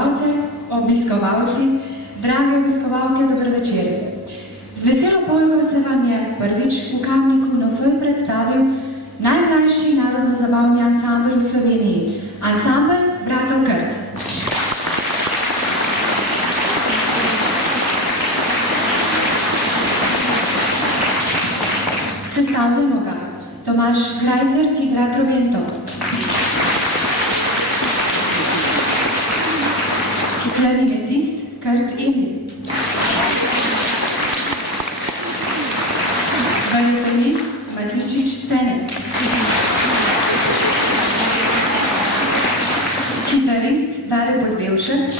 obiskovalce, obiskovalci, drage obiskovalke, dober večer. Z veselo polko se vam je prvič v Kamniku nocoj predstavil najmlajši narodno-zabavni ansambel v Sloveniji, ansambel Bratov Krt. Sestavljamo ga Tomaž Krajzer, ki igra trobento, klarinetist Krt Emil, baritonist Matičič Cene, kitarist Dare Podbevšek,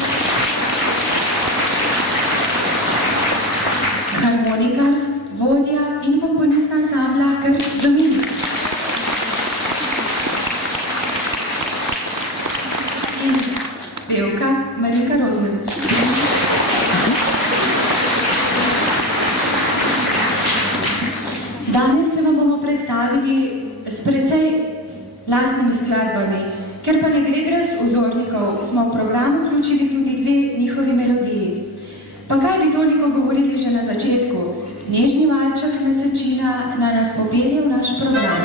harmonikar, vodja in komponist ansambla Krt Dominik in pevka Marika Rozmanič. Danes se vam bomo predstavili s precej lastnimi skladbami. Ker pa ne gre brez vzornikov, smo v program vključili tudi dve njihovi melodiji. Pa kaj bi toliko govorili že na začetku? Nežni valček Mesečina nas popelje v naš program.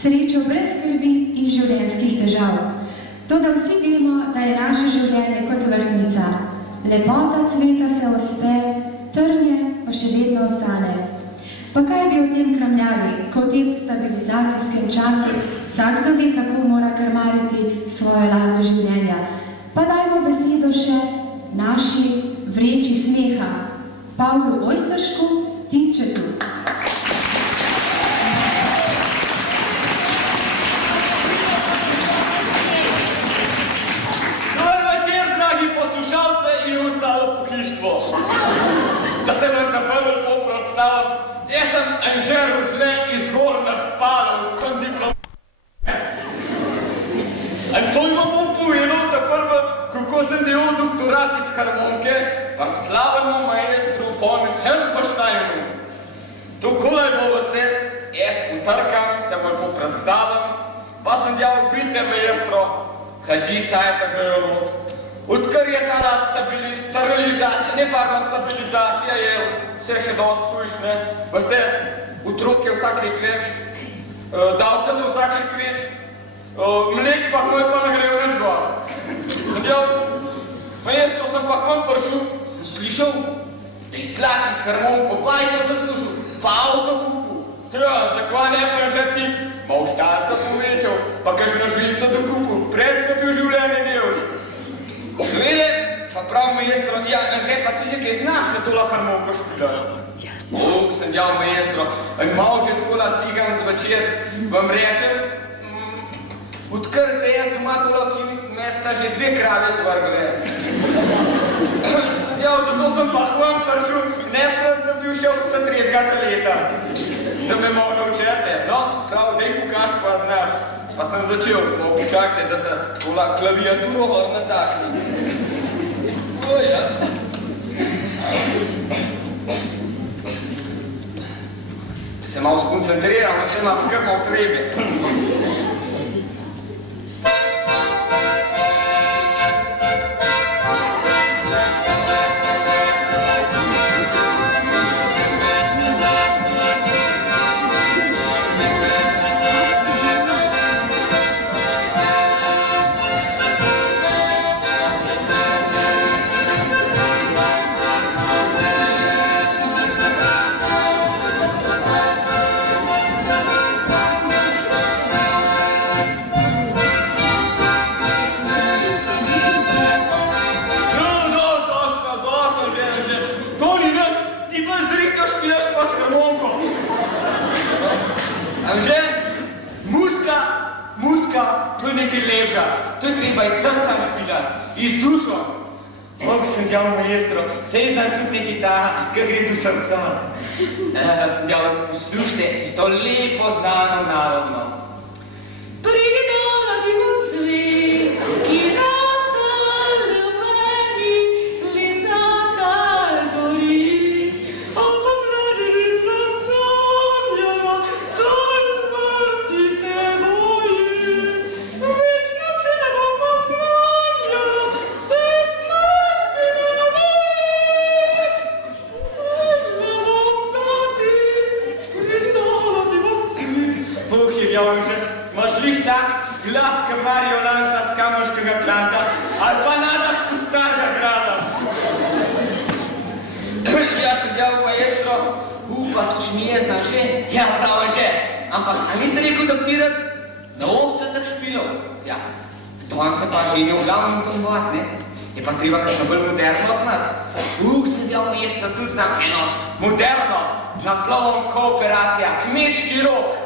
Srečo brez skrbi in življenjskih težav. Toda vsi vemo, da je naše življenje kot vrtnica. Lepota cveta se ospe, trnje pa še vedno ostane. Pa kaj bi o tem kramljali, ko v tem stabilizacijskem času vsakdo ve, kako mora krmariti svojo ladjo življenja. Pa dajmo besedo še naši vreči smeha, Pavlu Ojsteršku, Tinčetu. Dobar večer, dragi poslušalce in ostalo pohištvo. Da se vam na prvo lepo predstavim, jaz sem Anže Rožle iz Gornjih Palov, sem diplomat. In to vam bom povedal, da prvo, kako sem delal doktorat iz harmonike, pa slavemu maestru von Helbersteinu. Takole bo veste, jaz potrkam, se vam lepo predstavim, pa sem delal bitne maestro, Hadica je tako jelo. Odkar je ta stabilizacija je vse še dosti tujiš, ne? Veste, otrok je vsak let več, davka so vsak let več, mlek pa moj pa ne grejo več gor. Maestro sem pa kvam prišel, sem slišal, da je slad iz harmoniko bajko zaslužil, pa avto kupil. Ja, zakva ne pa že ti, ma oštarka povečal, pa kakšno žlico dokupil, pred ga bi v življenje delal. Vede, pa prav maestro, ja, Anže, pa ti že kaj znaš, da tola harmoniko špilajo? Sem djal maestro, in malo če takola cigam zvečer, vam rečem, odkar se jaz doma tola učim, mesta že 2 krave zvrgle. Sem djal, zato sem pa kvam prišel, ne da bi všel za 3. leta, da me malo naučete. No, prav, dej pokaž, pa znaš. Pa sem začel, počakajte, da se tola klaviaturo natakne. Ja. Da se malo skoncentriram, da se imam kar malo trebe. Anže, muska, to je nekaj lepega, to je treba iz srca špilati, iz dušo. Kako sem djal maestro, sej znam tudi nekaj taha, kar gre do srca. Sem djal, poslušajte, isto lepo znano narodno. Prigidala ti bom cvet, ki rastal v meni, lizaka gori, a pomladili sem sanjala, saj smrti se boji. Večno s tebo poznanjala, se smrti ne boji. Prigidala bom zati, prigidala ti bom cvet. Bog je djal, Anže, imaš lih tak glas, ka Mario Lanca z Kamoškega klanca, ali pa nadaš kot starega grada. Ja sem djal, maestro, pa to še nije znam še, ja prav Anže, ampak a niste rekel, da bi rad na ovce tak špilov? Ja, to vam se pa že ne v glavnem ponovati, ne? Je pa treba kakšno bolj moderno znati. Sem djal, maestro, tudi znam eno moderno, z naslovom Kooperacija, kmečki rok.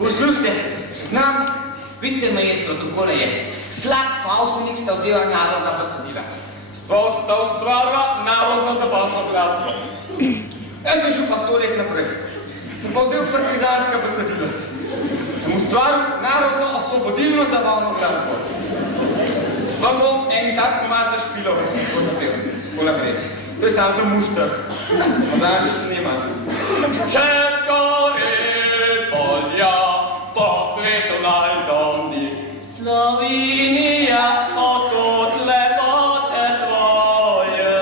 Poslušajte, znam, vidite, maestro, tukole je. Slab Pavsenik sta vzela narodna besedila. Sta ustvarila narodno zabavno glasbo. Jaz sem šel pa 100 let naprej. Sem pa vzel partizanska besedila. Sem ustvaril narodno osvobodilno zabavno glasbo. Vam bom en tak komad zašpilal, ko zapel. Ko naprej. To je sam za mušter. Odaj še snima. Česko polja po svetu najdolni. Slovenija, odkot lepote tvoje.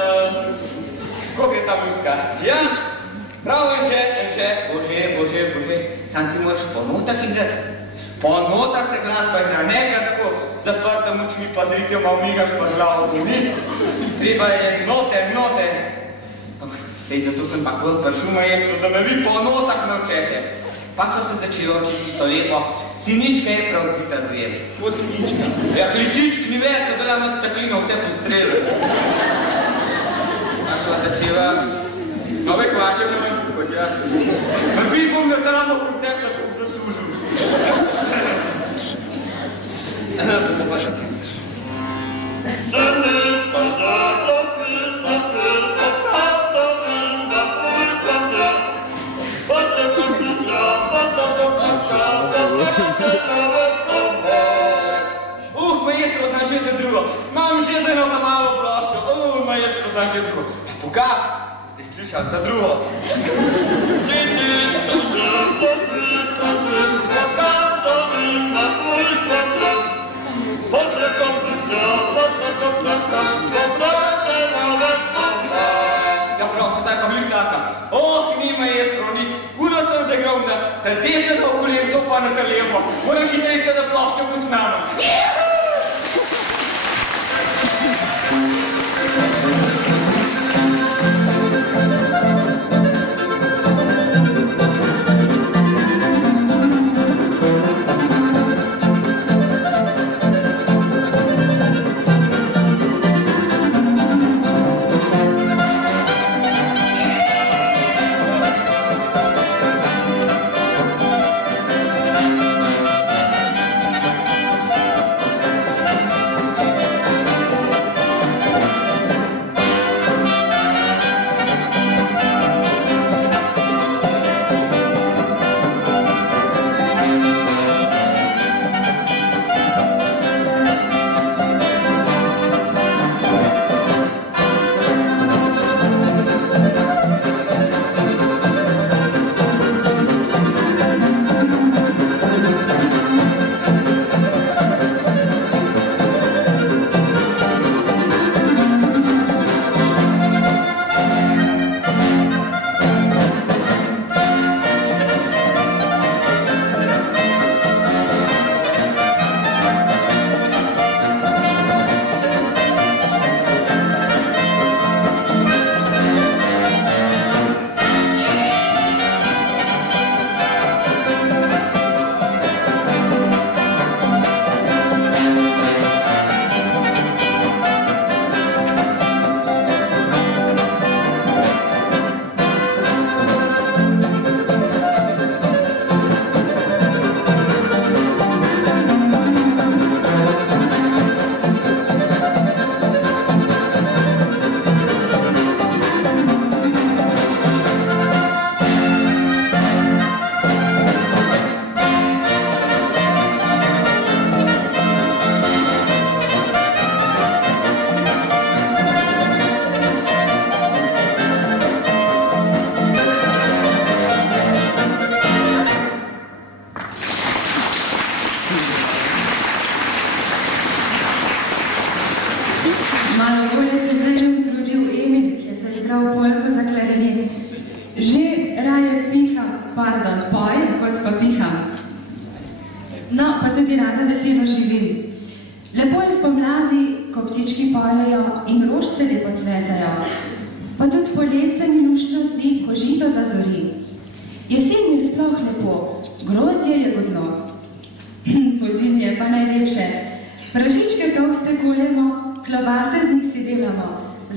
Kako je ta muska? Ja, prav je že, bože. Sam ti moraš po notah igrati. Po notah se glasba igra, nekaj tako zaprta močmi pa zritjo malo migaš pa zlavo to ni. Treba je note. Sej zato sem pa kod prišel maestro, da me vi po notah naučete. Pa so se začeli učiti isto lepo. Sinička je prav zbita zver. Ko sinička? Ja, lisičk ni več, so bila med staklino vse postrele. Pa so začela nove klače na moj kot ja. Prvi bom na tramo koncerta tako zaslužil. Bomo pa še ti. Maestro, znam že drugo. Imam že eno pa malo ploščo. Maestro, znam že drugo. Pokav, ste slišali ta drugo? Ja, prav, sedaj pa glih taka. Ni maestro, ni. Kudo sem zagral, da te desno okoljem, to pa na te levo. Moram hitrejte, da ploščo posnamo.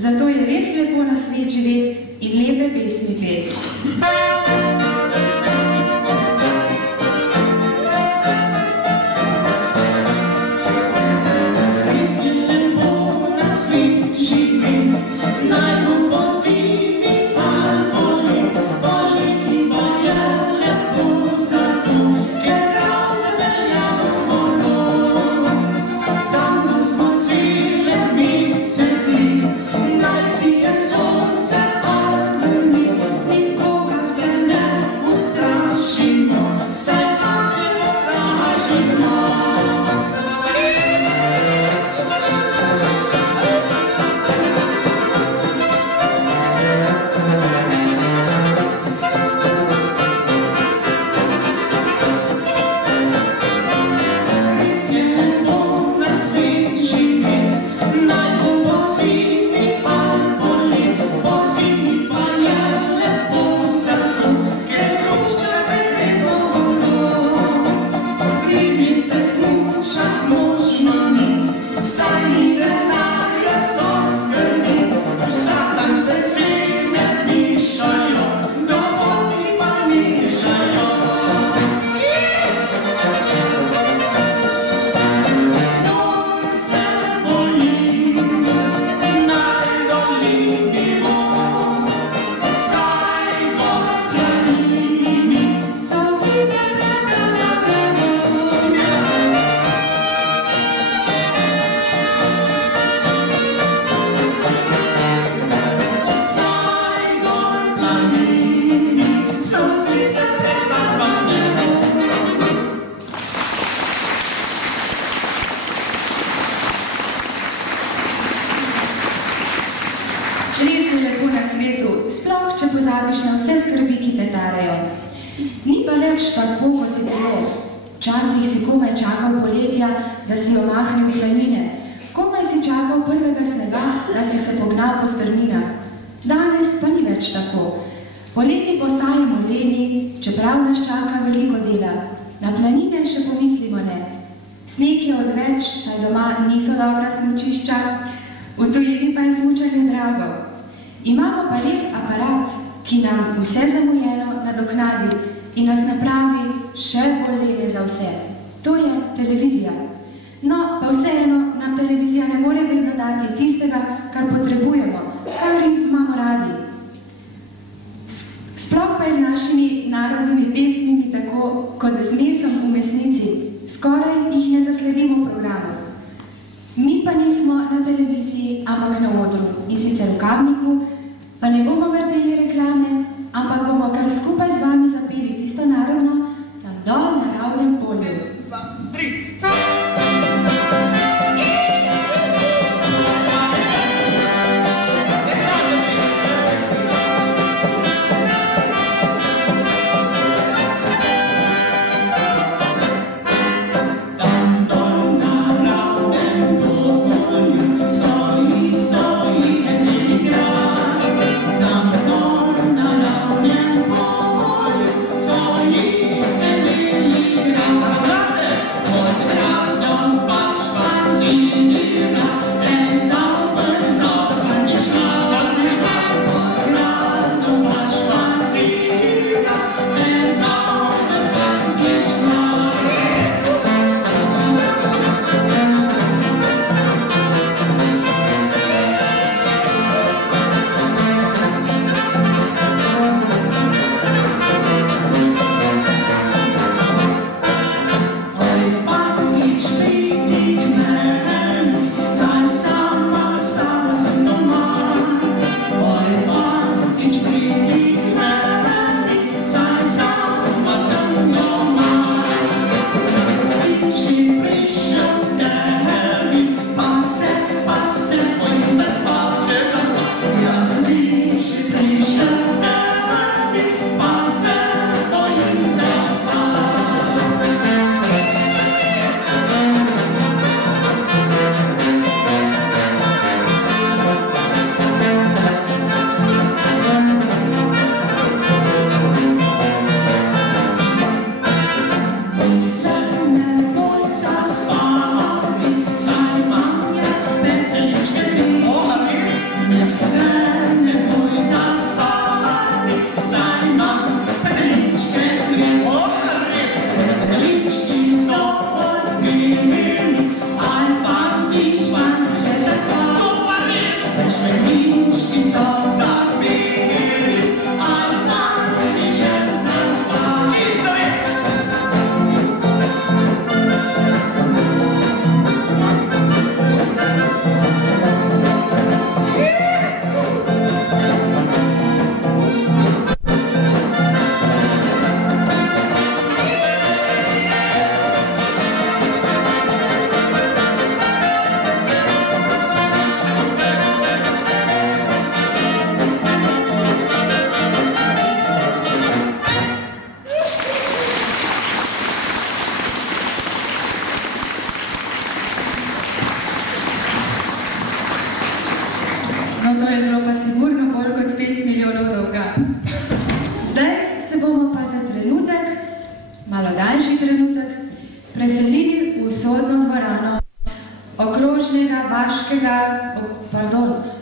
Zato je res lepo na svet živeti in lepe pesmi peti. več tako, kot je bilo. Včasih si komaj čakal poletja, da si omahnil planine. Komaj si čakal prvega snega, da si se pognal po strminah. Danes pa ni več tako. Poleti postajamo leni, čeprav nas čaka veliko dela. Na planine še pomislimo ne. Sneg je odveč, saj doma niso dobra smučišča, v tujini pa je smučanje drago. Imamo pa lep aparat, ki nam vse zamujeno nadoknadi in nas napravi še bolj lene za vse. To je televizija. No, pa vseeno nam televizija ne more vedno dati tistega, kar potrebujemo, kar imamo radi. Sploh pa je z našimi narodnimi pesmimi tako, kot z mesom v mesnici. Skoraj jih ne zasledimo v programu. Mi pa nismo na televiziji, ampak na odru. In sicer v Kamniku, pa ne bomo vrteli reklame, ampak bomo kar skupaj z vami zapeli tisto narodno, tam dol na Ravnem polju. 2, 3.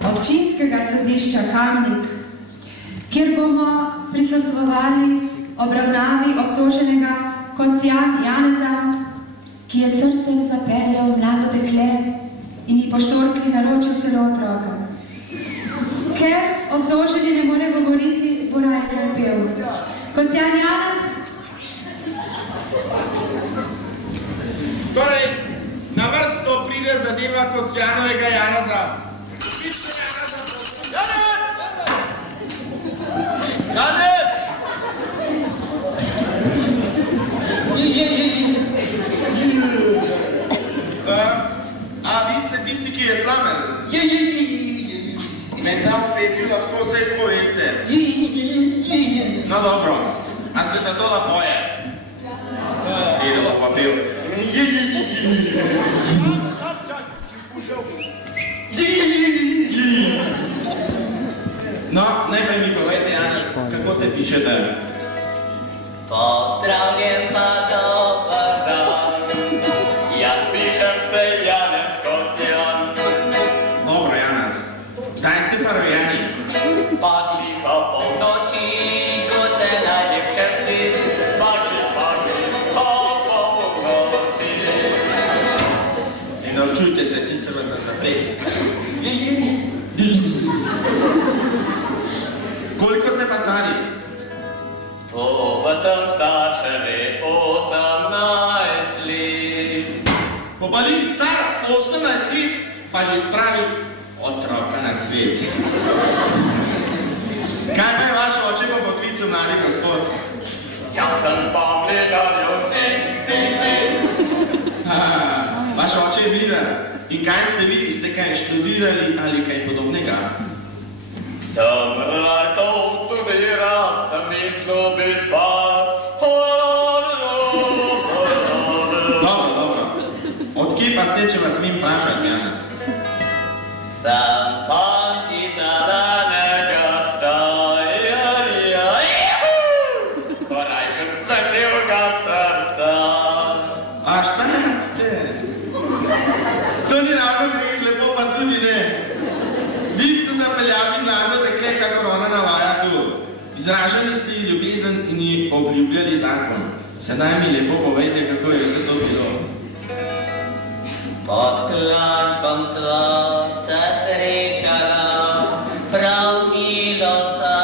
Občinskega sodišča Kamnik, kjer bomo prisostvovali obravnavi obtoženega Kocijan Janeza, ki je srcem zapeljal mlado dekle in ji poštorkli naročil celo otroka. Ker obtoženi ne more govoriti, bo raje kar pel. Kocijan Janez. Torej, na vrsto pride zadeva Kocijanovega Janeza. Janez! A vi ste tisti, ki je slamen? Me tam v petju lahko vse izpoveste. No dobro, a ste za to, da poje? pel. No, najprej mi povejte, Janez, kako se piše dan? Pozdravljen pa dober dan, jaz pišem se Janez Kocijan. Dobro, Janez, kdaj ste pa rojeni? Pa tiho po noči, ko se najlepše spi, pagi, po noči. In navčujte se sicer v nas naprej. Koliko ste pa stari? Povecem starševi 18 let. Pobalin star 18 let, pa že spravi otroka na svet. Kaj pa je vaš oče po poklicu, mladi gospod? Jaz sem pa mledarjev sin. Vaš oče je mledar. In kaj ste vi? Ste kaj študirali ali kaj podobnega? Sem rekel študirat, sem mislil biti par. Dobro. Odkje pa ste, če vas smem vprašati, Janez? Sem fantica danega Štajerja, korajšen veselka srca. A Štajerc ste? To ni ravno greh, lepo pa tudi ne. Vi ste zapeljali mlado dekle, kakor ona navaja tu. Izražali ste ji ljubezen in ji obljubljali zakon. Sedaj mi lepo povejte, kako je vse to bilo. Pod klančkom sva se srečala, prav milo se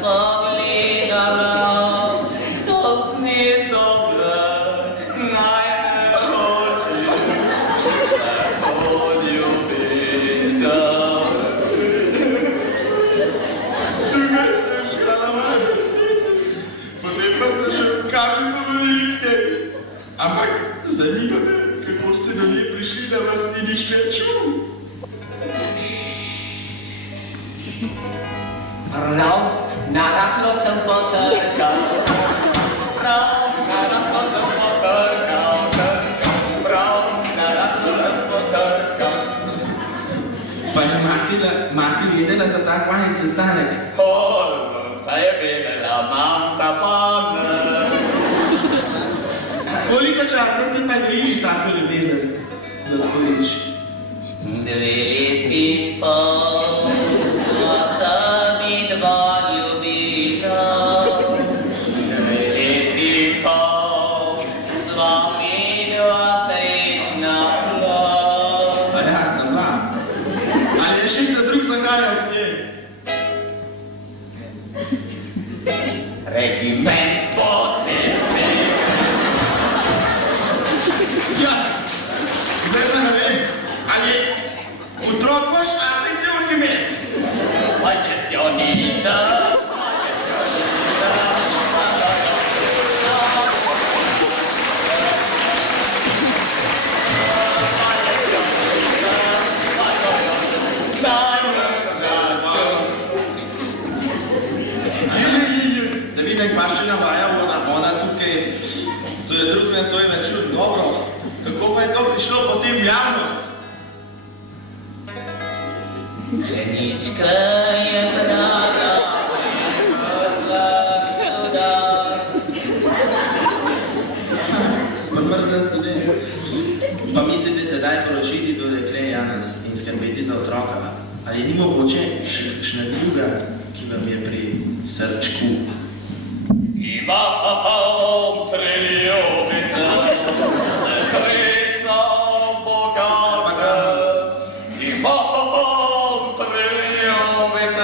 pogledala, sosni so bile najne oči, tako ljubezen. Tukaj sem škala ven. Potem pa se še v kavico dolili. Ampak zanima me, kako ste do nje prišli, da vas ni nihče čul. Prav, narahlo sem potrkal, Pa je mati vedela za tak vajen sestanek? Saj je vedela, mamca pamet. Koliko časa ste pa gojili tako ljubezen, gospodič? 2 leti pol sva se midva ljubila. 2 leti pol sva midva srečna bila. Pa jasno, dva. Ali je še kdo drug zahajal k njej? Regiment po cesti. Ja, zdaj pa ne vem, ali je otrok vaš ali cel regiment? Questionista. Da vidim, pa še navaja ona tukaj svoje druge, to je način dobro. Kako pa je to prišlo potem v javnost? Ženička je draga, mrzlak študent. Mrzlen študent. Pa mislite sedaj poročiti do dekle, Janez, in skrbeti za otroka? Ali ni mogoče še kakšna druga, ki vam je pri srčku? Imam 3 ljubice, se tresa bogate. Imam 3 ljubice,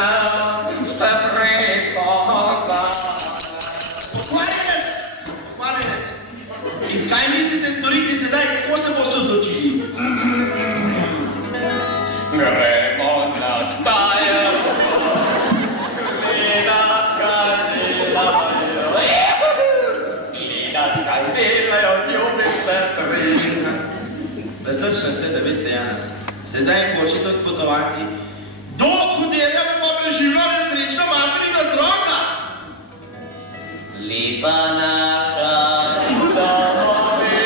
se tresa zate. Pokvarjenec! In kaj mislite storiti sedaj, kako se boste odločili? Gremo na Štajersko, gledat kaj delajo. Gledat kaj delajo, ljubice tresa. Vesrčni ste, da veste, Janez. Sedaj hočete odpotovati. Do huderja bomo preživljali srečno materino otroka! Lepa naša domovina.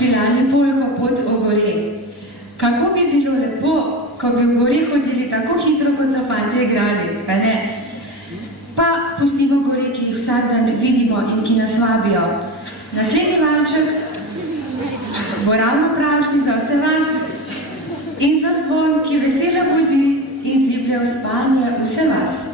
špilali polko pot o gore. Kako bi bilo lepo, ko bi v gore hodili tako hitro, kot so fantje igrali, kaj ne? Pa pustimo gore, ki jih vsak dan vidimo in ki nas vabijo. Naslednji valček bo ravno pravšnji za vse vas in za zvon, ki veselo budi in ziblje v spanje vse vas.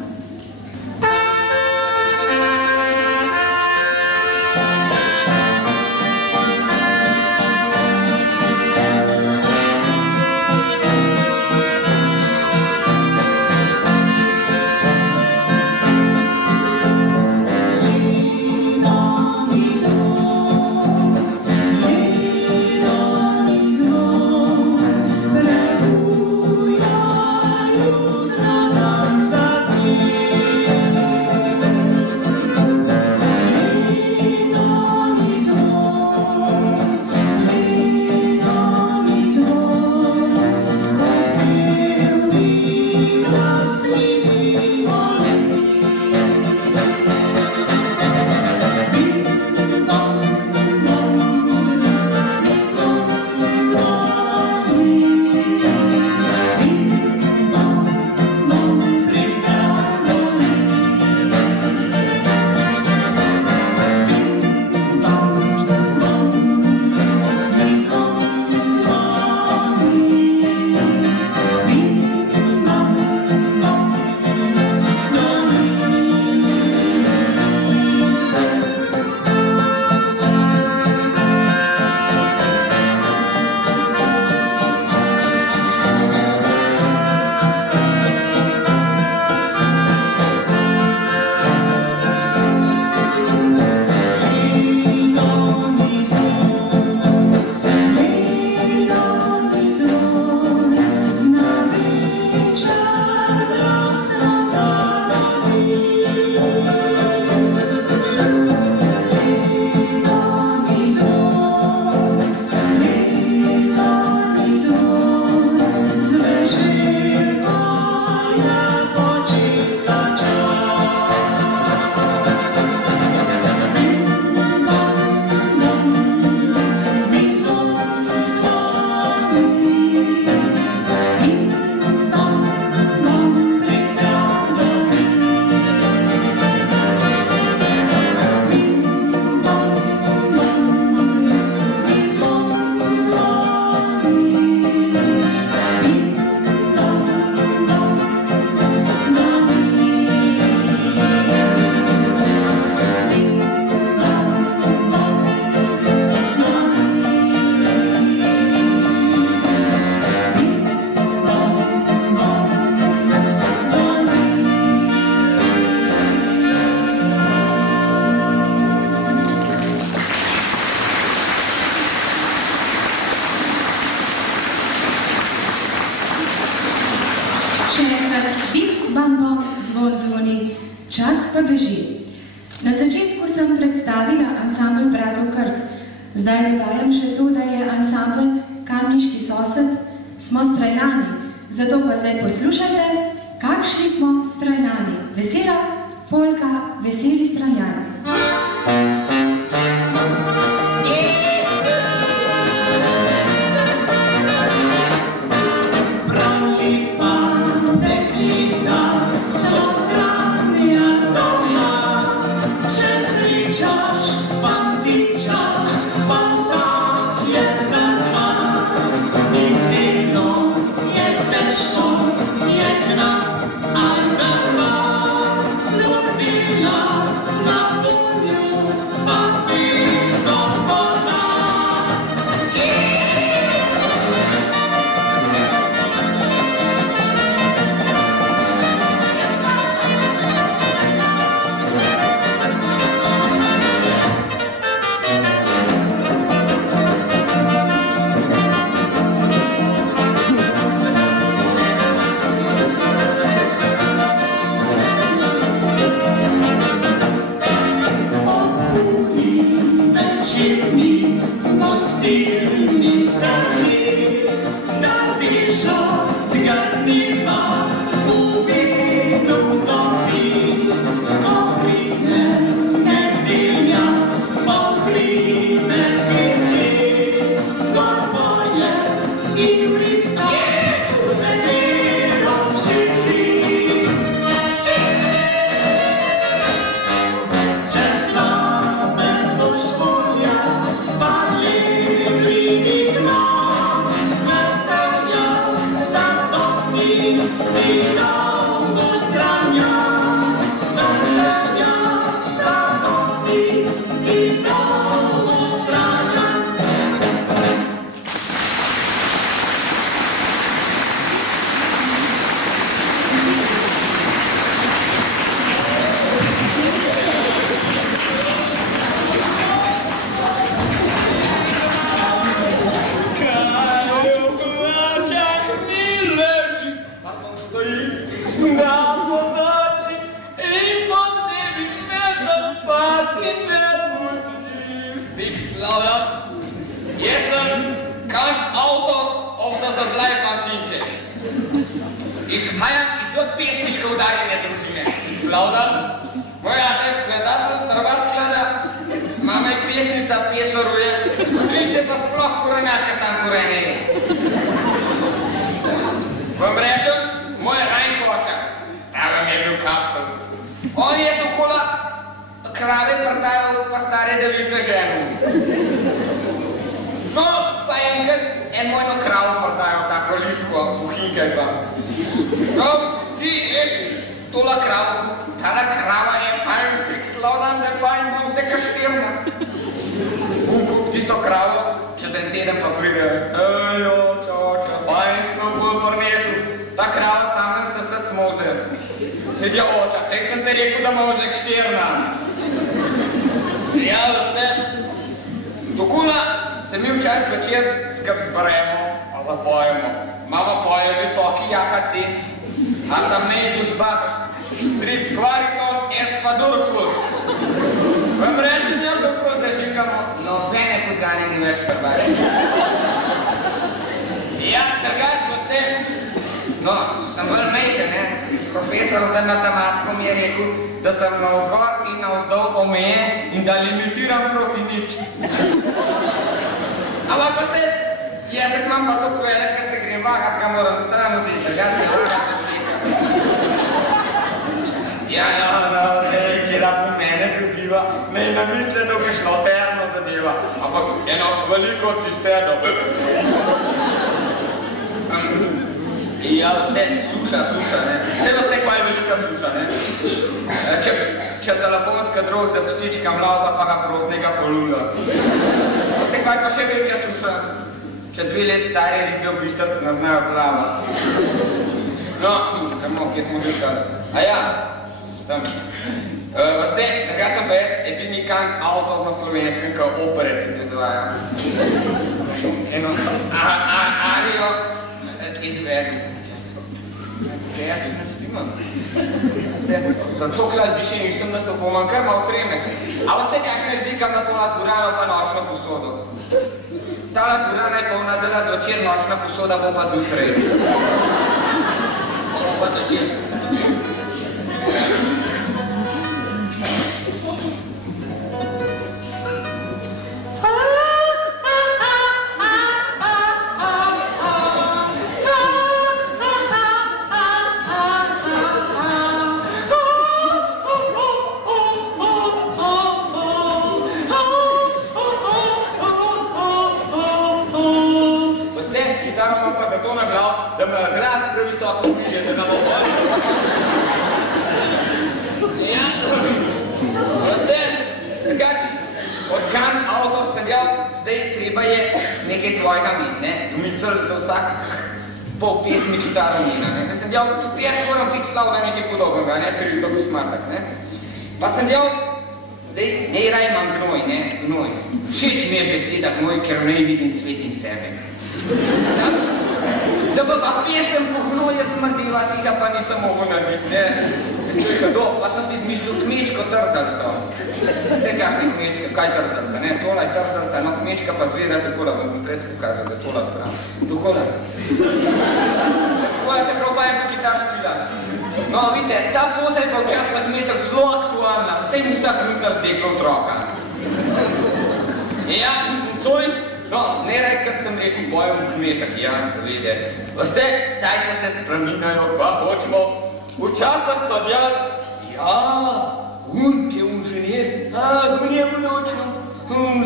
Čas pa beži. Na začetku sem predstavila ansambl Bratov Krt. Zdaj dodajam še to, da je ansambl Kamniški sosed Smo strajlani. Zato pa zdaj poslušajte, kakšni smo strajlani. Vesela polka, veseli strajlani.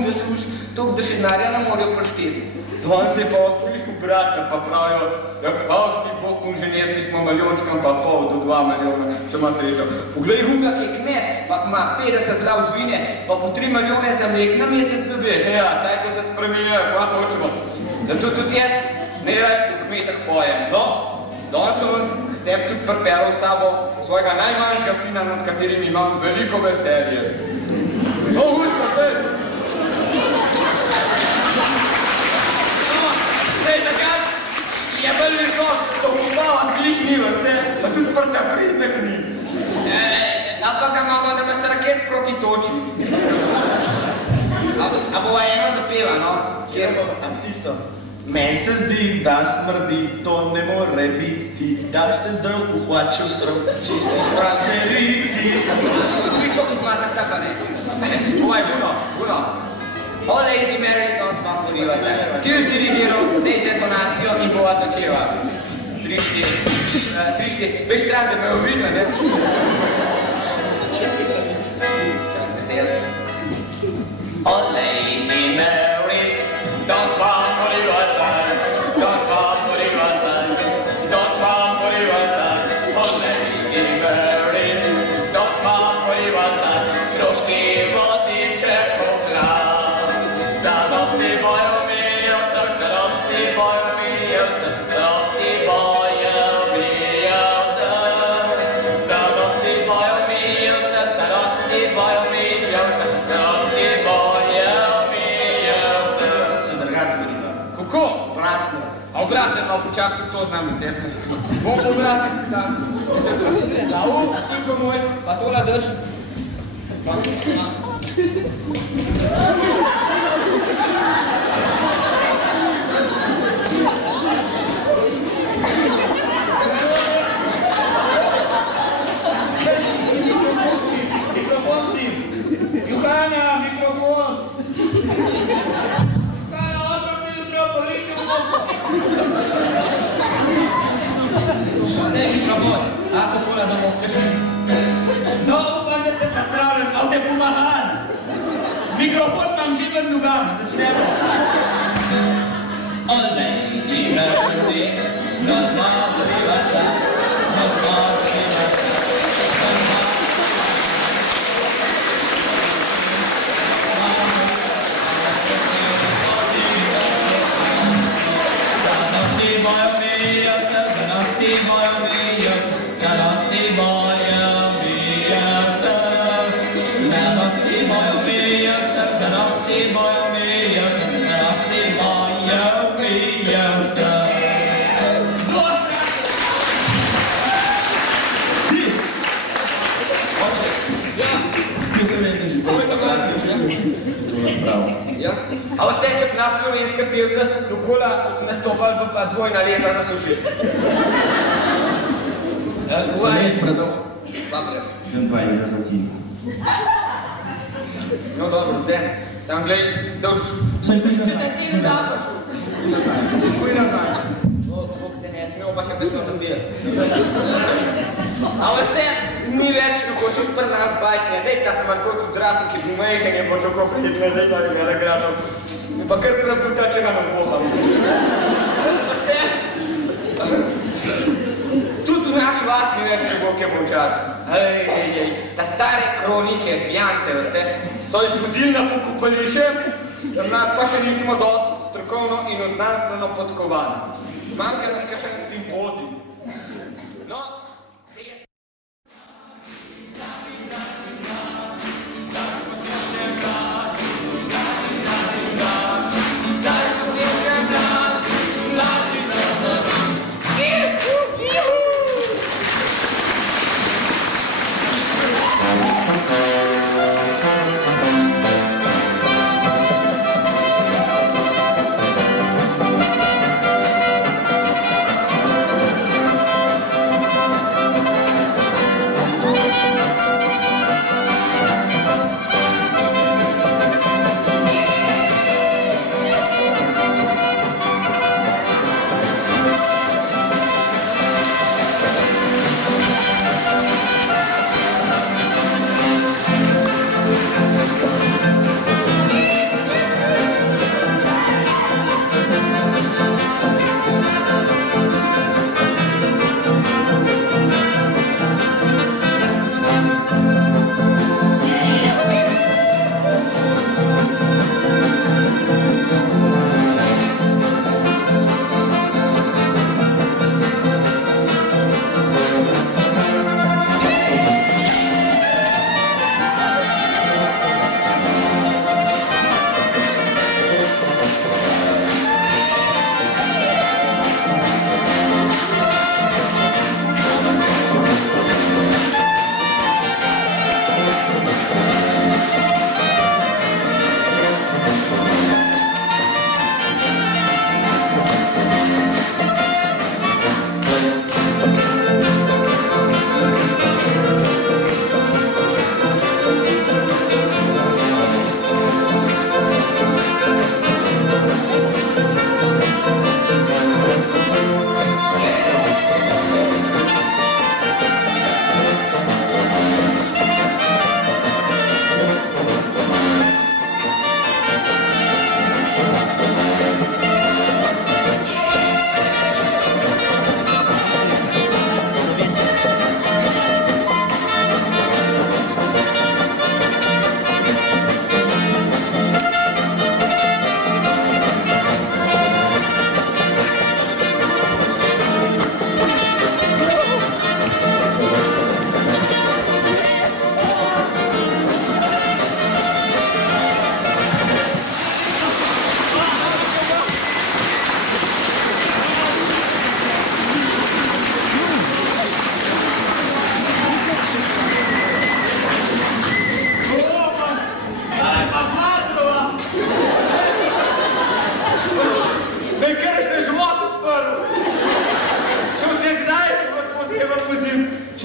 Zasluži, toliko, da še denarja ne morajo prišteti. Danes je pa od veliko brata, pa pravijo, da pavšti bog inženirski smo milijončkam pa pol do 2 milijona, če ima srečo. Poglej, Hunka, ki je kmet, pa ima 50 krav živine, pa po 3 milijone za mlek na mesec dobi. Ja, cajke se spreminjajo, kva hočemo. Zato tudi jaz neraj v kmetah pojem. No, danes sem vas s tem tudi pripeljal v sabo svojega najmanjšega sina, nad katerim imam veliko veselje. No, Hunka, zdaj! Zdaj, takrat je bolj visok, da upava glih ni vrste, pa tudi prta prizdeh ni. Ampak ga imamo, da me se raket proti toči. A bova eno zapeva, no? Tisto. Meni se zdi, da smrdi, to ne more biti, da se zdaj uhvačil srok, čisto prazne riti. Čisto ki zmata kata ne. Ovaj, Bruno. O Lady Mary, to smo porivate. Kjer je dirigiral, dej detonacijo in bova začela. 3-4. Veš stran, da me je uvidno, ne? Čakajte se jaz. O Lady Mary, to smo porivate. To smo porivate. To smo porivate. O Lady Mary, to smo porivate. Troški voziče pokla. Zarosti bojo milijo srk, zarosti bojo milijo srk, zarosti bojo milijo srk. Zarosti bojo milijo srk, zarosti bojo milijo srk, zarosti bojo milijo srk. Se drgac zgodila. Kako? Obratno. A obratno, pa počak tudi to znam izjasno. Bom po obratnih spitan. Sinko moj, pa tola drž. Pa tola. Johana, mikrofon! Johana, otrok si jutro politi v boku! Zdaj mikrofon, ako pola domov, kaži. No, upam, da ste pripravljen, a te pomahan! Mikrofon imam živen nogam, začnemo! O Lady Mary, no smo porivate, no smo porivate, no smo Ja. A osteček nas slovenske pevce dokola nastopali pa dvojna leta zaslužili. Sem res predal. Dobre. Jem 2 evra za kino. No dobro, zdaj. Sam glej, drž. Sem ti nazaj. Ti ne dapaš. Kuj nazaj. Bog te ne smel, pa še prišlo zabijati. A ostej, ni več tako tudi pri nas bajtne. Dej, ta sem malo kot odrasel, ki bi majhen je bo tako prijetne, dej pa ga nagradil. In pa kar preputa, če ga naboham. Ostej. Tudi v naši vas ni več tako, ki je bom čas. Ta stare kronike, pijance, veste, so izvozili na pokopališče, pa še nismo dosti strokovno in znanstveno podkovani. Manjka nam še en simpozij. No,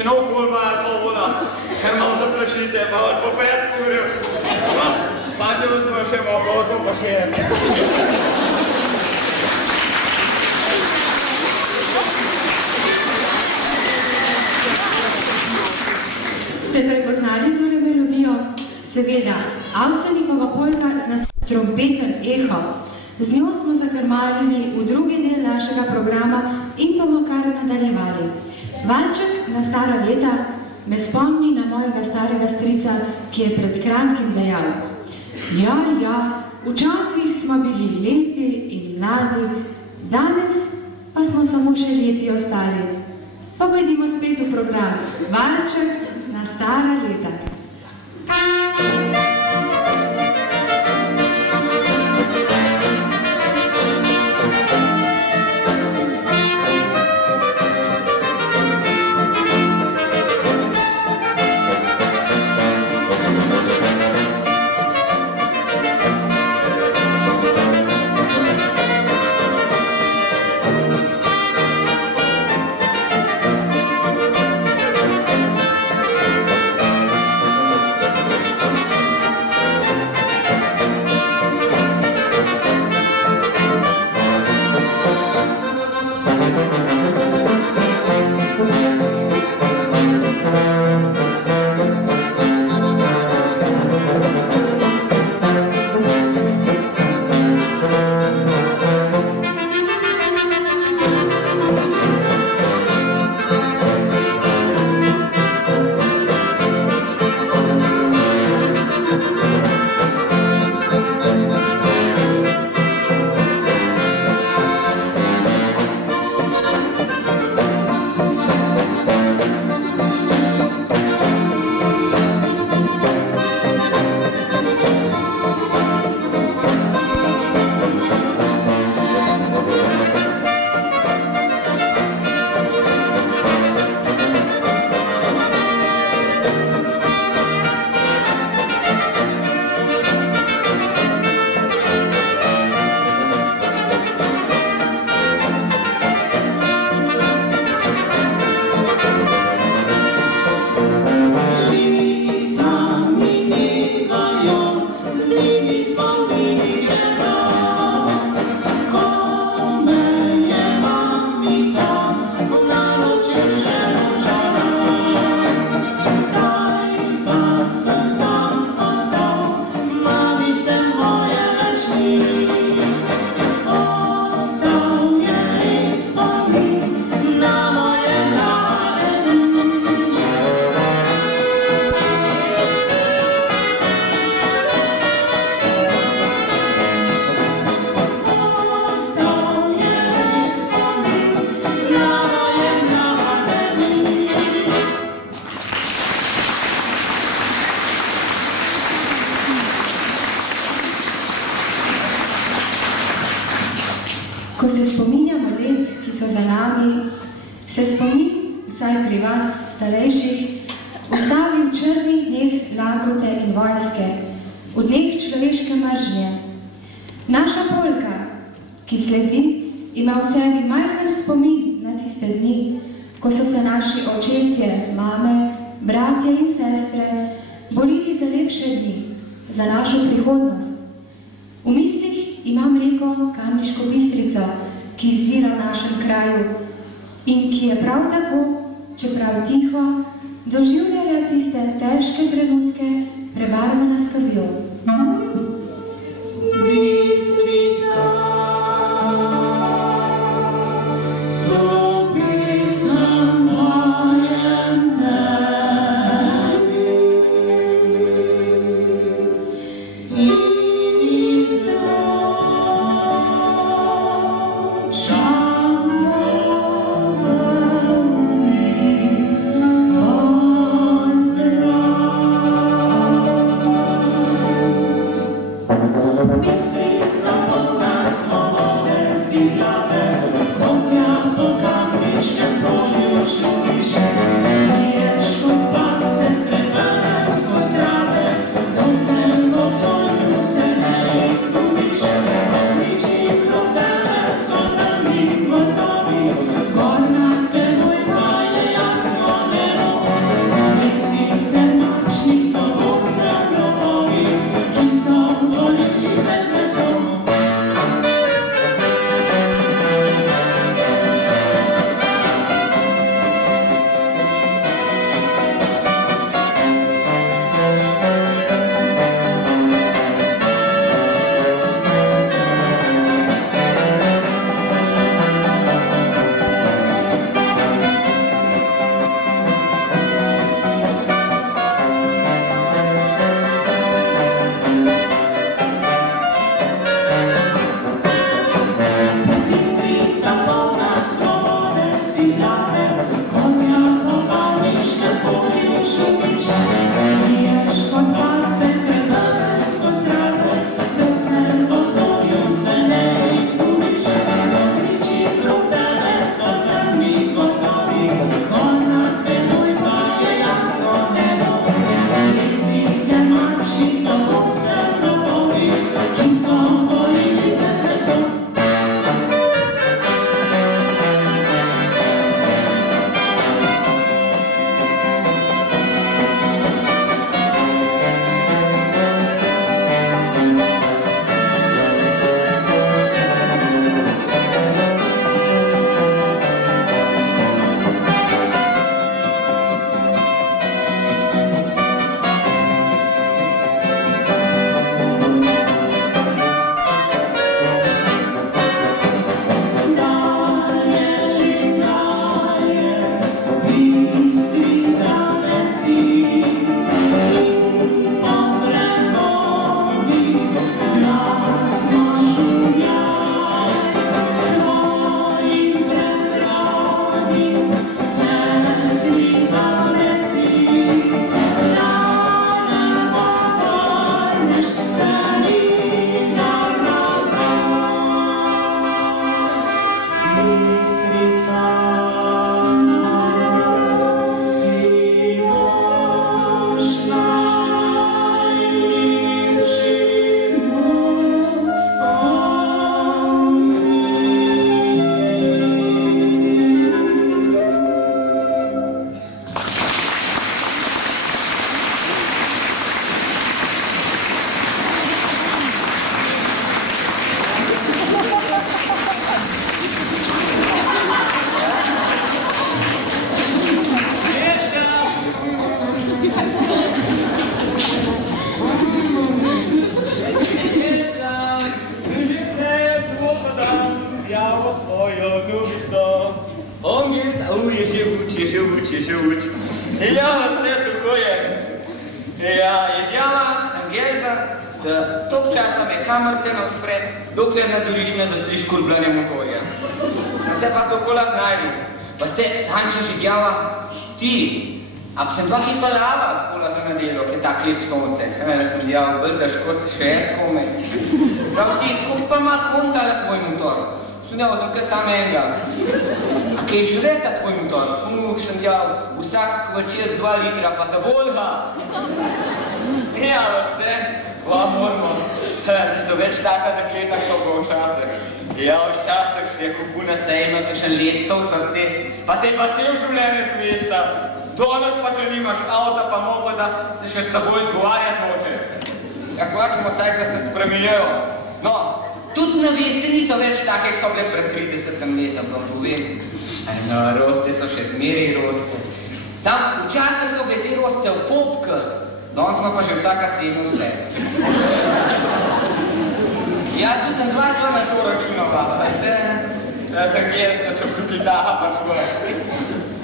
nov kolbar, to voda, ker malo zaprašite, pa vas po predkurju. Pazi, vzmo še malo grozno, pa še je. Ste prepoznali tole melodijo? Seveda, Avsenikova polka z trompeter Eho. Z njo smo zakrmarili v drugi del našega programa in bomo kar nadaljevali. Valček na stara leta me spomni na mojega starega strica, ki je pred kratkim dejal: Ja, včasih smo bili lepi in mladi, danes pa smo samo še lepi ostali. Pa pojdimo spet v program. Valček na stara leta. Ko se spominjamo let, ki so za nami, se spomin, vsaj pri vas, starejših, ustavi v črnih dneh lakote in vojske, v dneh človeške mržnje. Naša polka, ki sledi, ima v sebi majhen spomin na tiste dni, ko so se naši očetje, mame, bratje in sestre borili za lepše dni, za našo prihodnost. V mislih imam reko Kamniško Bistrico, ki izvira v našem kraju in ki je prav tako, čeprav tiho, doživljala tiste težke trenutke, prebarvana s krvjo. Bistrica, to pisem mojem tebi. še uči. Ja, vse tako je. Ja, je djava Angelza, da toliko časa me kamerce ne odpre, dokler ne doriš ne zasliš kurbljanje motorja. Sem se pa tako znajdu. Pa ste, Sanča že djava, ti, a sem dva hipa lava kola za nedelo, ki je tak lep sonce. Sem djava, bolj težko se še jaz kome. Prav ti, ko pa ima kontala tvoj motor? Sem djava, zakaj sam enega. A kaj je žureta tvoj motor? Sem djava, vsak večer 2 litra, pa ta volha. Ja, veste, moramo. Niso več taka dekleta, ko bo včasih. Ja, včasih si je kupil na sejno tešen lecto v srce, pa te pa cel življenje svesta. Danes pa, če nimaš avta pa mopeda, se še s teboj zgovarjati noče. Ja, hočemo cajt, da se spreminjajo. No, tudi na veste niso več take, ki so bile pred 30 letom, vam povem. No, rosce so še zmeraj rosce. Sam včasih so bile te rosce v popke, danes smo pa že vsaka 7 vse. Ja, tudi na 2 na to računova, veste, da sem gledal, če v tukaj daha pa šole.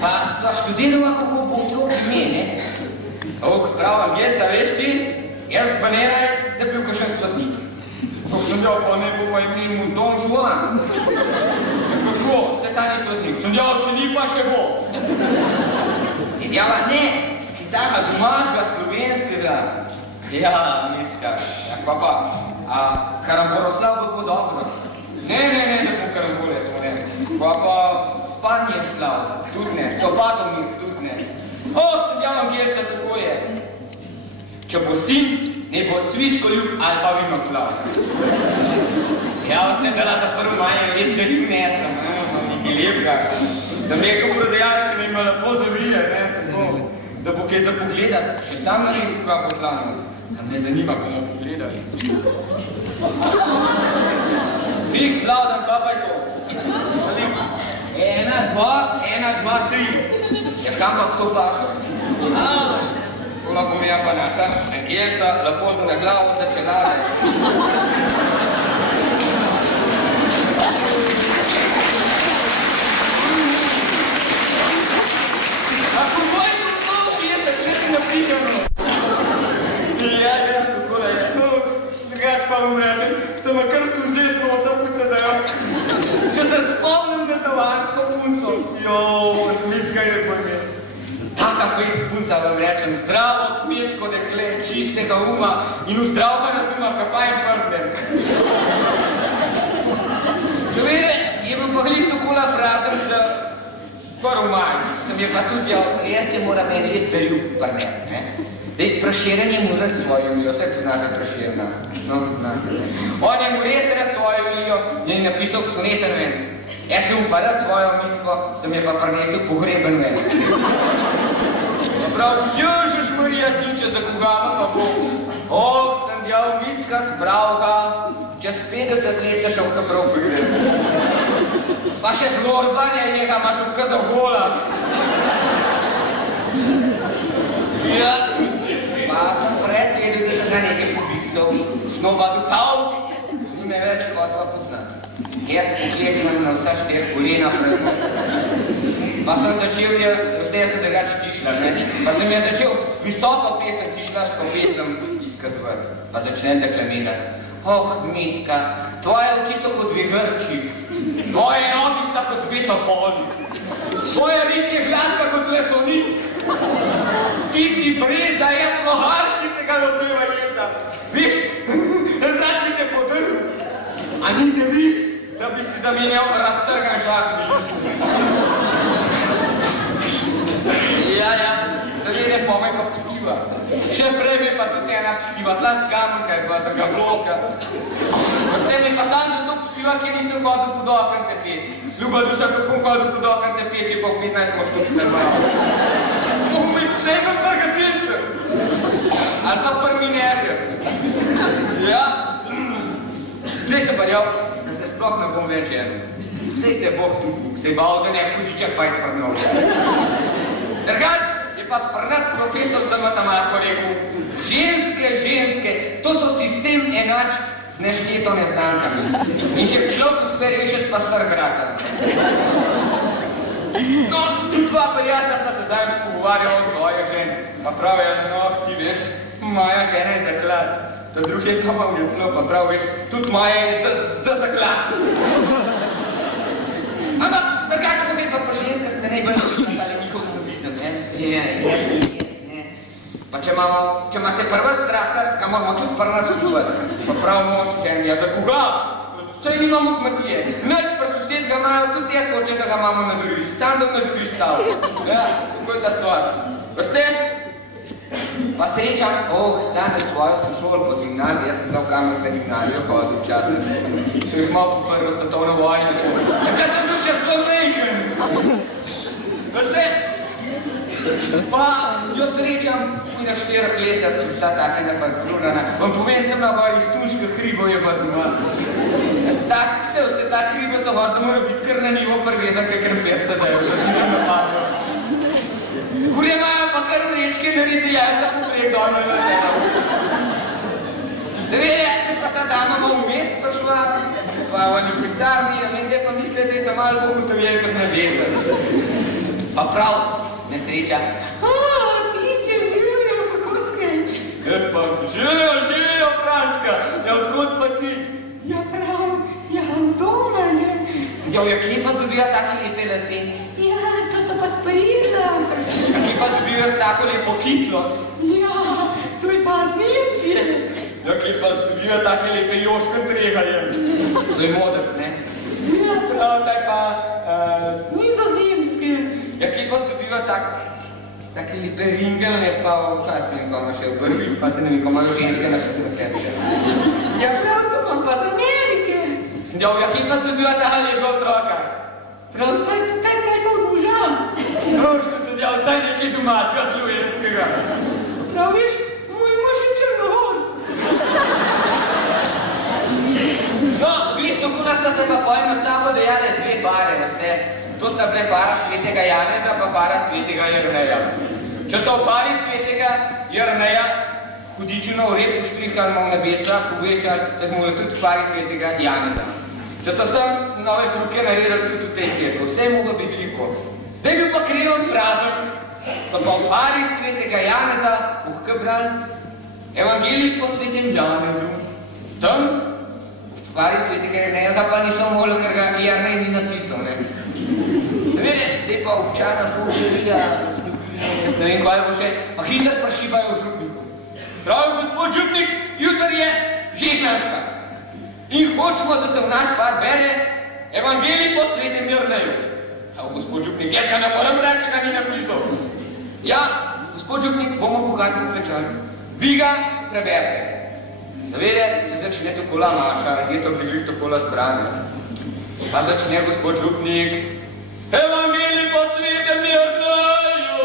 Pa stva študirala, kako bo otrok ime, ne? Ok, prav, Angelca, veš ti, jaz pa ne raj, da bil kakšen svetnik. Ko sem djel, pa ne bo pa ime mu Don Juan. Kako, se ta ni svetnik. Sem djel, če ni pa še bo. In java, ne, ki taka domačga, slovenskega. Ja, Micka, ja, pa, a Karamboroslav bo dobro. Ne, da bo Karambole, to ne. Pa, Spanje slav, tudi ne, Sopatovnik, tudi ne. O, sem djava Angelca, tako je. Če bo sin, ne bo cvičko ljub ali pa vino slav. Ja, ste dala za prvo manje lep, da ljub nesem, nekaj lepga. Sem rekel prodajalki, da ima lepo zavije, ne, tako. Da bo kaj za pogledat, še sam ne vem, kako bo tlanil. Da me zanima, bomo pogledali. Nik slavdan, pa je to. 1, 2, 3. Ja, kam pa to paso? Kola bom ja pa naša Angelca, lepo za na glavo, za čelade. Ako moj posluši je začeti napigano. Ja, tako da je. Drugač pa vam rečem, sem kar suze z nosa pucadajo. Če se spomnim na tavansko punco, Micka je lepo ime. Taka pejs punca, vam rečem, zdravo kmečko dekle, čistega uma in vzdravga razuma, kapaj prdem. Seveda, je bil pa glih takola frazen za roman. Sem je pa tudi, jaz je mora meni lep berju prnest, ne? Dej, Prešeren je mu rad svojo Emilijo, vse poznate Prešerna. No, poznate, ne? On je mu res rad svojo Emilijo in je napisal soneten venc. Jaz sem pa rad svojo Micko, sem je pa prinesel pogreben venc. Prav, Ježiš Marija tiče, za kogama pa bo. Sem djel Micka spravga, čez 50 let je šel ka prav pride. Pa še zlorbanje njega imaš ukazal golaš. Ja, pa sem predvedel, da sem ga nekaj popisal, šnova dotal, z njime več, ko sva poznat. Jaz pogledam na vsa 4 kolena predno. Pa sem začel, zdaj sem drugač tišlar, ne? Pa sem jaz začel visoko pesem, tišlarsko pesem izkazovati. Pa začnem deklamirati. Micka, tvoje oči so kot 2 grči, tvoje nogi sta kot 2 topoli, tvoje rit je gladka kot lesonik. Ti si breza, jaz mohar, ki se ga loteva jeza. Viš, zrad bi te podrl. A ni te vis, da bi si zamenjal raztrgan žak viš. Ja, zavede pomaj pa pstiva. Še prej mi pa tudi ena pstiva, tla skamenka je pa za gablovka. Poste mi pa sam za to pstiva, ki nisem hodil pod okence peti. Ljuba duša, kako hodil pod okence peti, pa v 15 moštuc nervalo. Ne imam prgasilce. Ali pa prminerje. Ja. Zdaj sem pa jel, da se sploh ne bom več ženil. Zdaj se Bog tu Bog, se je bal, da ne hudiček pa je prnovlja. Drugač je pa pri nas profesor za matematiko rekel, ženske, to so sistem enač z nešteto neznankami. In kjer človek uspe rešiti, pa stvar vrata. No, tu dva prijatelja sta se zadnjič pogovarjala o svojih žen. Pa pravijo, no, ti veš, moja žena je zaklad. Ta drugi pa vam je celo, pa prav veš, tudi moja je za zaklad. Ampak, drugače pa pa po ženskah, da ne bolj napisali njihov napisal, ne? Ne. Pa če imate prva strah, ga moramo tudi prva nasupljati. Pa prav mož, žen, ja, za koga? Saj nimamo kmetije. Nič pa sosed ga imajo, tudi jaz hočem, da ga imamo na drugišču. Sam da na drugišču stavil. Ja, tako je ta stvar. Veste? Pa sreča, stane svojo sošolko z gimnazije, jaz sem znal kamer na gimnazijo hodil včasih. To je malo po prvo svetovno vojno. Takrat sem bil še zelo nejken. Veste? Pa jo srečam, in na 4 leta so vsa takega parkrurana. Vam povem, tam na gori iz Tunške hribo je vrnila. Vse vste ta hribo so gor, da mora biti kar na nivo prvezan, kaj kremper se dajo, že zdi nam napadlo. Kurje imajo pa kar vrečke naredi jajca poprek dol na vrtela. Seveda, pa ta dama bo v mest prišla, pa v eni pisarni, a mende pa misle, da je tam malo pogotovjen kot navesen. Pa prav, nesreča. Tiče, Željo, kako skaj? Jaz pa, Željo, Franska, ja, odkot pa ti? Ja, prav, ja, doma je. Ja, kje pa zdobijo take lepe lase? Ja, to so pa z Pariza. Kje pa zdobijo tako lepo kitlo? Ja, to je pa z Nemčije. Ja, kje pa zdobijo take lepe joškentreharje? To je modrc, ne? Ja, prav, taj pa z Nizozemske. Ja, kje pa zdobijo take lepe ringelne, pa kaj se nekaj ima še v vrvi, pa se ne vem, ko imajo ženske napisne sebi. Ja, prav, to imam pa z Amerike. Ja, kje pa zdobijo ta lepa otroka? Prav, taj pa od možam. Še se djal, saj nekaj domačega slovenskega. Prav, veš, moj mož je Črnohorc. No, glih, tako sta se pa pojem od sabo dejale 2 pare, veste. To sta bile para svetega Janeza pa para svetega Jerneja. Če so v pari svetega Jerneja hudičino v repu štrihali malo nebesa, povečali, se morali tudi v pari svetega Janeza. Če so tam nove truke naredili tudi v tej cerkvi, vse je moglo biti veliko. Zdaj bil pa kreven prazek, so pa v pari svetega Janeza brali evangelij po svetem Janezu. Tam v pari svetega Jerneja pa niso mogli, ker ga Jernej ni napisal, ne. Seveda, zdaj pa občana so želila, jaz ne vem, kaj bo še, pa hitro pa šibajo v župniku. Pravi, gospod župnik, jutri je žehnanska. In hočemo, da se v naš par bere evangelij po svetem Jerneju. A gospod župnik, jaz ga ne moram reči, če ga ni napisal. Ja, gospod župnik, bomo bogato vplečali. Vi ga preberite. Seveda se začne tokola maša, jaz so bili tokola zbrani. Pa začne gospod župnik, evangelij po svetem Jerneju.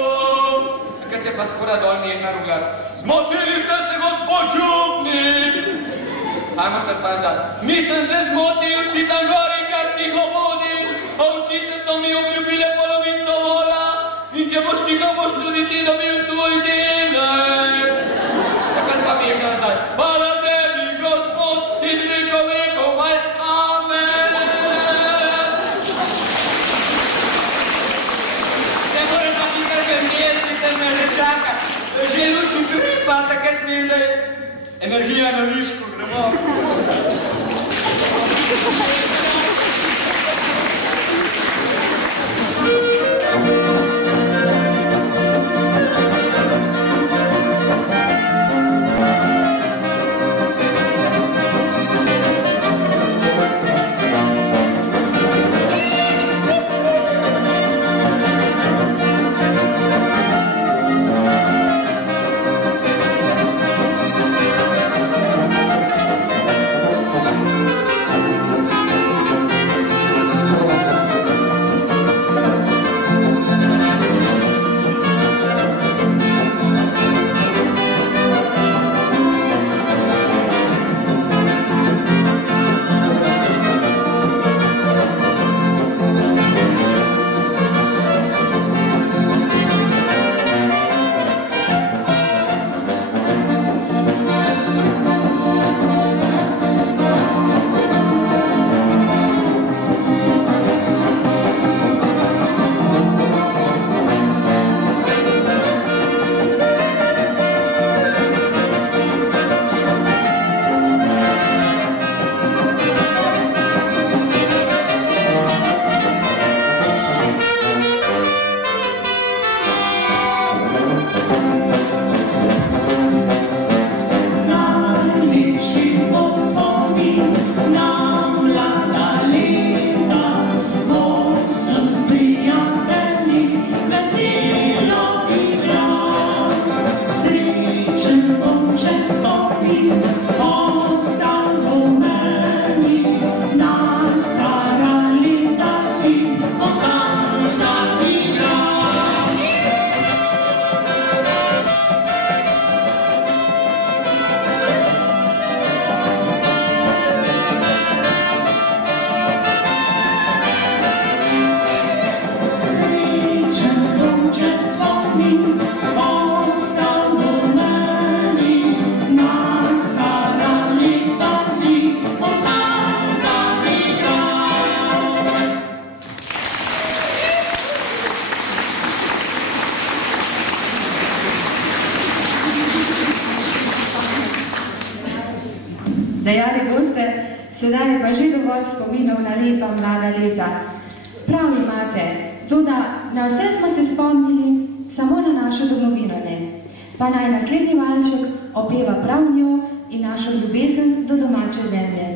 Takrat se pa skoraj dol nežna rugla. Zmotili ste se, gospod župnik. Ajmo se pa nazad. Nisem se zmotil, ti tam gori, kar tiho vodiš, a učice so mi obljubile polovico vola in če boš tiho, boš tudi ti dobil svoj delež. Takrat pa nežna nazad. Hvala tebi, gospod, in veko veko, maj amen. Čaka, že luči tudi pa takrat vem, da je energija na višku, gremo. Dejali boste, sedaj je pa že dovolj spominov na lepa mlada leta. Prav imate, toda na vse smo se spomnili, samo na našo domovino ne. Pa naj naslednji valček opeva prav njo in našo ljubezen do domače zemlje.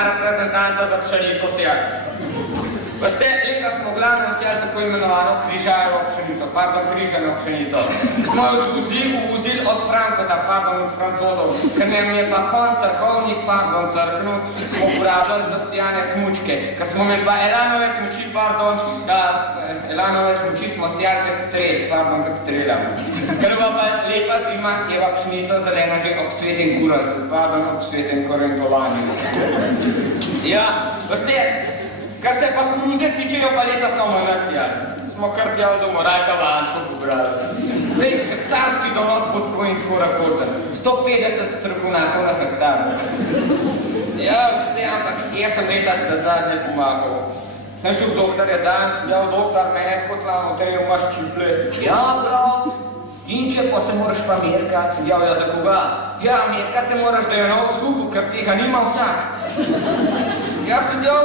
Reprezentanca za pšenico sjak. Veste, letos smo glavnem sjali tako imenovano križaro pšenico, pardon, križano pšenico. Smo jo uvozili od Frankota, pardon, od Francozov, ker nam je pa konc crkovnik, pardon, crknul, smo uporabljali za sijane smučke. Ker smo imeli pa elanove smuči, pardon, elanove smuči smo sijali kot strel, pardon, kot streljam. Ker pa lepa zima, je pa pšenica zelena že ob svetem kurat, pardon, ob svetem korentovanju. Ja, veste, kar se pa koruze tičejo, pa leta smo manj cijali. Smo kar tjel do Morajka Vansko pobrali. Zdaj, hektarski donos bo tako in tako rakoten. 150 trgovnakov na hektar. Ja, veste, ampak jaz sem leta ste zadnje pomagal. Sem šel v doktorje zanj, ja, doktor, mene kot vam otrejo imaš čiple. Ja, prav, Inče pa se moraš pa merkat. Ja, za koga? Ja, merkat se moraš, da je nov zgubu, ker tega nima vsak. Ja, se djel,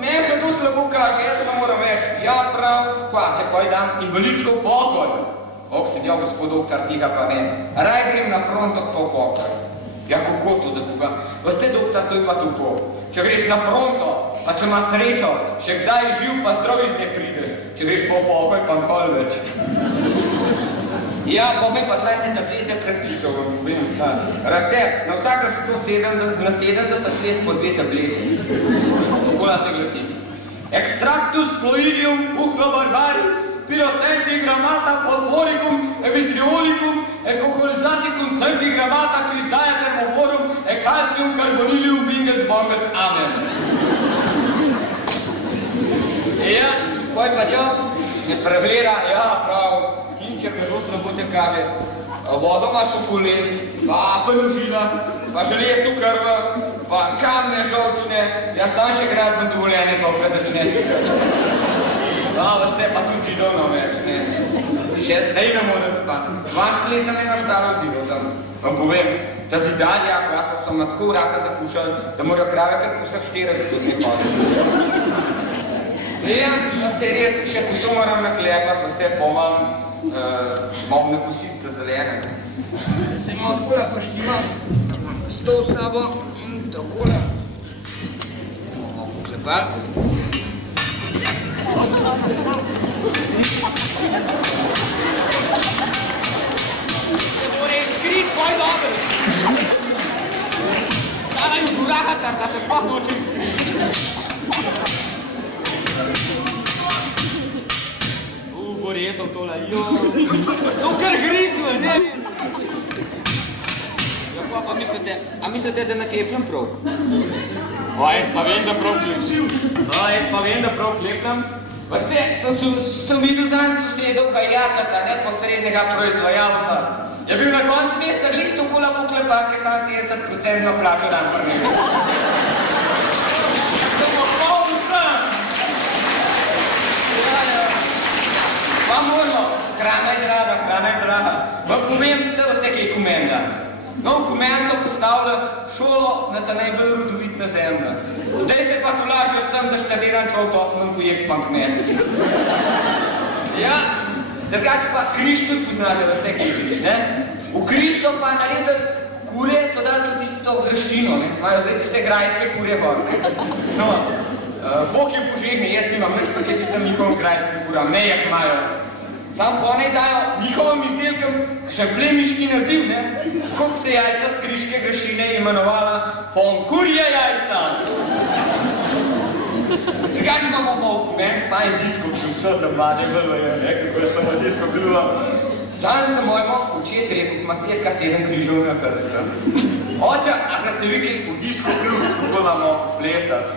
meni se to slabo kaže, jaz pa moram več. Ja, prav, pa te pa dam invalidsko pokoj. Ok, se djel, gospod doktor, tega pa ne. Raj grem na fronto po pokoj. Ja, kako to za koga? Veste, doktor, to je pa tako. Če greš na fronto, pa če imaš srečo, še kdaj živ, pa zdrav iz nje prideš. Če greš po pokoj, pa nikoli več. Ja, pa mi pa tlajte tablete predpisov, vam povem, recept, na vsaka 70 let po 2 tablete. Skola se glasi. Extractus fluidium bucca barbari, pyrocentigrammata fosforicum, evitriolicum, ecocholizaticum centigrammata crisdaia thermoforum, e calcium carbonilium konec amen. Ja, poj pa tjo, me pregleda, ja, prav, Tinček me rosno bote kaže, vodo ima šokolet, pa penužina, pa železo krva, pa kamne žolčne, jaz sam še gradben dovoljenje, pa vkaj začne. Ja, veste, pa tudi zidovno več, ne. Še zdaj ne morem spati. 2 skleca me na štaro zido tam. Vam povem, da zidalja, ko so me tako vrata zafušali, da morajo krave kar po vseh 40 dni pasati. Ja, se res še poso moram naklepati, veste, pomam, malo nakositi ta zelene. Se malo takole poštimam s to v sabo in takole. Malo poklepati. Se more skrit, poj dobro. Dala ju durahatar, da se sploh nočem skrit. Bo rezal tole, jo. To kar grizme, ne? Ja, pa mislite, a mislite, da naklepljam prav? O, jaz pa vem, da prav klepljam. Veste, sem videl dan sosedov kajatata, ne, posrednega proizvajalca. Je bil na koncu meseca glih tokola poklepak, ker sam 70% plačo dan prinesel. Samo poln sem! Pa moramo, hrana je draga. Vam povem, vse veste, kaj je Komenda. No, Komenco postavlja šolo na ta najbolj rodovitna zemlja. Zdaj se pa tolažijo s tem, da štaviran človek osmem projekt pa kmet. Ja, drugače pa križ tudi poznate, veste, kaj je križ, ne? V križ so pa naredili kure, so dali tudi tisto greščino, ne? Imajo zdaj tiste grajske kure gor, ne? No, Bog je požegne, jaz nimam nič, pa je tistem njihovim grajskim kuram, ne jih imajo. Sam pa ne dajo njihovim izdelkom še plemiški naziv, ne? Kako se jajca z križke grešine imenovala Fonkurje jajca. Drugače imamo pa meni pa je disko kljub, da mlade vrlojo, ne? Kako je samo disko kljuba. Sam za mojmo očet rekel, ima cirka 7 križov na krta. Oča, a ste vikli v disko kljub, kako imamo plesati.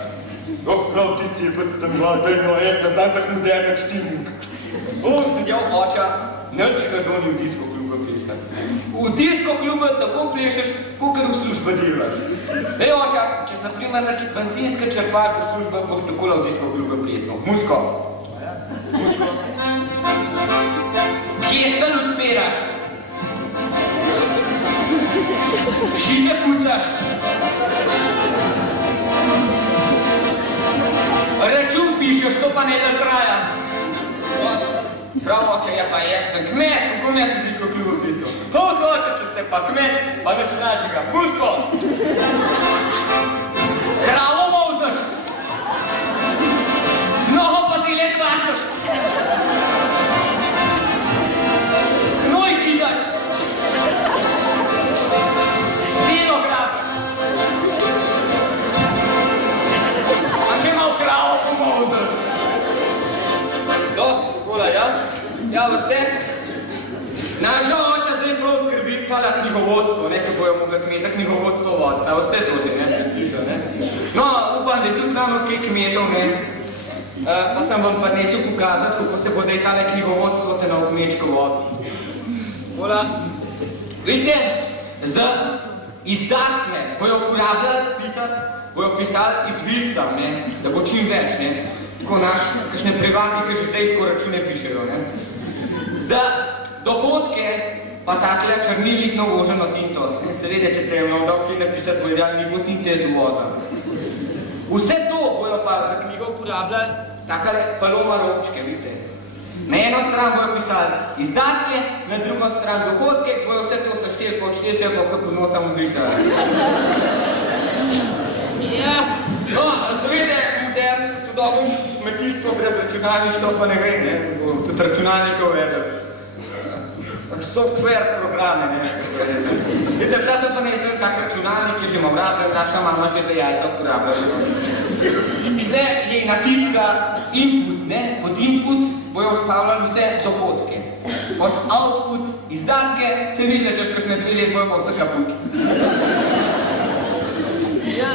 Oh, prav, ti si je pač tam mladeno, jaz ne znam tak moderna štimnik. Sedel oča, nič ga doni v disko kluba plesati. V disko kluba tako plešeš, kakor v služba delaš. Ej, oča, če si naprimer na bencinske črpalke v služba, boš takola v disko kluba plesal. Musko. Musko. Gestel odpiraš. Šipe pucaš. Račun pišeš, to pa ne da traja. Prav, oče, ja pa jaz sem kmet, kako me sem disko klubo pisal? To oče, če ste pa kmet, pa začinaš ga. Musko! Kravo molzaš! Z nogo pa ti let vačaš! Gnoj kidaš! Steno grabiš! A še malo kravo pomolzaš! Dosti takola, ja? Ja, veste, naša oča zdaj prav skrbi tala knjigovodstvo, ne, ko bojo mogli kmeta knjigovodstvo voditi. A veste to že, ne, se slišal, ne? No, upam, da je tudi znamo kaj kmetov, ne? Pa sem vam prinesel pokazati, kako se bo daj tale knjigovodstvo te na kmečko voditi. Vola, vidite, z izdatne bojo uporabljali pisati, bojo pisali izvilcam, ne, da bo čim več, ne? Tako naš, kakšne privati, ki že zdaj tako račune pišejo, ne? Za dohodke pa takle črnilnik naloženo tinto. Seveda, če se je vnodal kaj napisati, bo ideal ni bo tinte z uvoza. Vse to bojo pa za knjigo uporabljali takale paloma robčke, vidite. Na eno stran bojo pisali izdatke, na drugo stran dohodke, bojo vse to sešteli, počteli se, pa kako notam odrisali. Ja, no, seveda, modern, sodobno kmetijstvo brez računalništva pa ne gre, ne, tudi računalnikov vedel. Software programe, ne, vidite, včasih sem pa nesel tak računalnik, ki že imam rabljen, naša mama že za jajca uporabljajo. In tle je natipka input, ne, pod input bojo vstavljali vse dohodke. Pod output izdatke, te vidite, češ kakšne 2 let bojo pa vse kaput. Ja,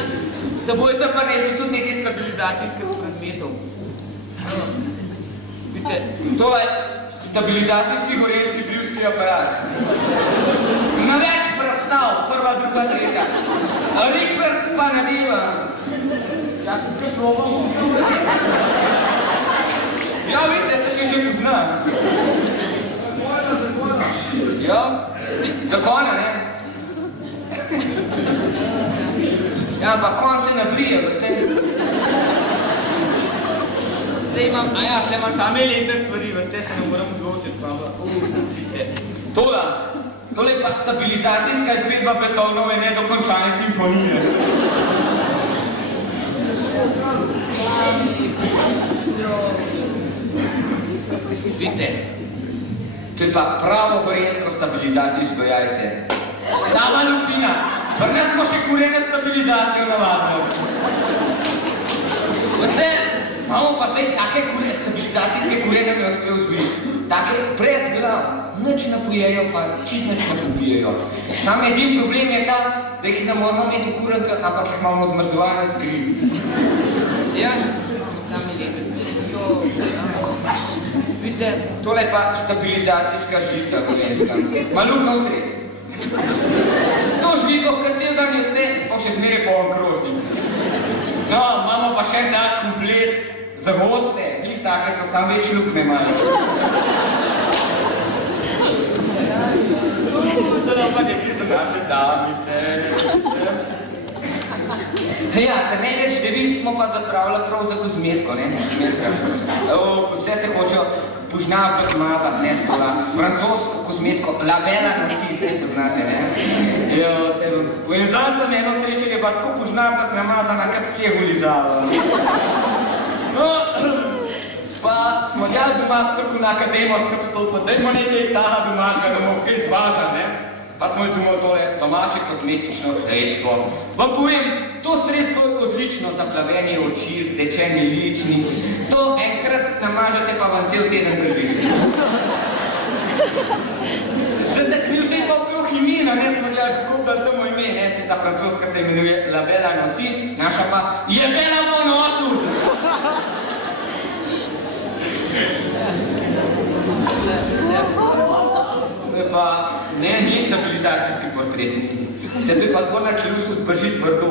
seboj sem pa nesel tudi nekaj stabilizacijskih predmetov. Vidite, to je stabilizacijski gorenjski brivski aparat. Na več prstav, prva, druga, tretja. Rikverc pa ne biva. Ja, kaj probamo? Ja, vidite, se že pozna. Ja, zakona, ne? Ja, ampak kon se nabrije, boste. Zdaj imam, tle imam same lepe stvari, boste se ne moram odločiti, pa tole je pa stabilizacijska izvedba Beethovenove nedokončane simfonije. Vidite, to je pa pravo gorenjsko stabilizacijsko jajce. Sama lupina, pri nas smo še kurene stabilizacijo navadno. Veste, imamo pa zdaj take stabilizacijske kurene mi uspel zbiti. Take brez glav, nič napojejo, pa čist nič ne popijejo. Sam edin problem je ta, da jih ne moramo imeti v kurenka, ampak jih imamo zmrzovane skrivi. Ja, tam je lepe. Vidite, tole je pa stabilizacijska žlica gorenjska. Malutno v sred. S to žlico, kad cel dan jeste, pa še zmeraj poln krožnik. No, imamo pa še tak komplet za goste, njih take so sam več lukne malo. To je pa nekaj za naše damice. Ja, da največ deviz smo pa zapravili prav za kozmetko, ne? Vse se hočejo pužnjavko zmazati, ne, spola. Francosko kozmetko, labela nosi, se poznate, ne? Jo, se bom. V Jezovcem eno srečen je pa tako pužnjavka namazana, kak cegu lizala. No, pa smo djali doma tako na akademo skup stolpa, dajmo nekaj taha domačka, da bomo kaj zvaža, ne? Pa smo izumeli tole domače kozmetično sredstvo. Vam povem, to sredstvo je odlično za plavenje oči, rdečenje ličnic. To enkrat namažete, pa vam cel teden drži. Zdaj, mi vse pa okrog imena, ne smo gledali, kako da tamo ime, ne? Tista francoska se imenuje Labella nosi, naša pa Jebela po nosu! To je pa, ne, ni stabilizacijski portret. To je pa zgornja čelust kot pržit vrdo.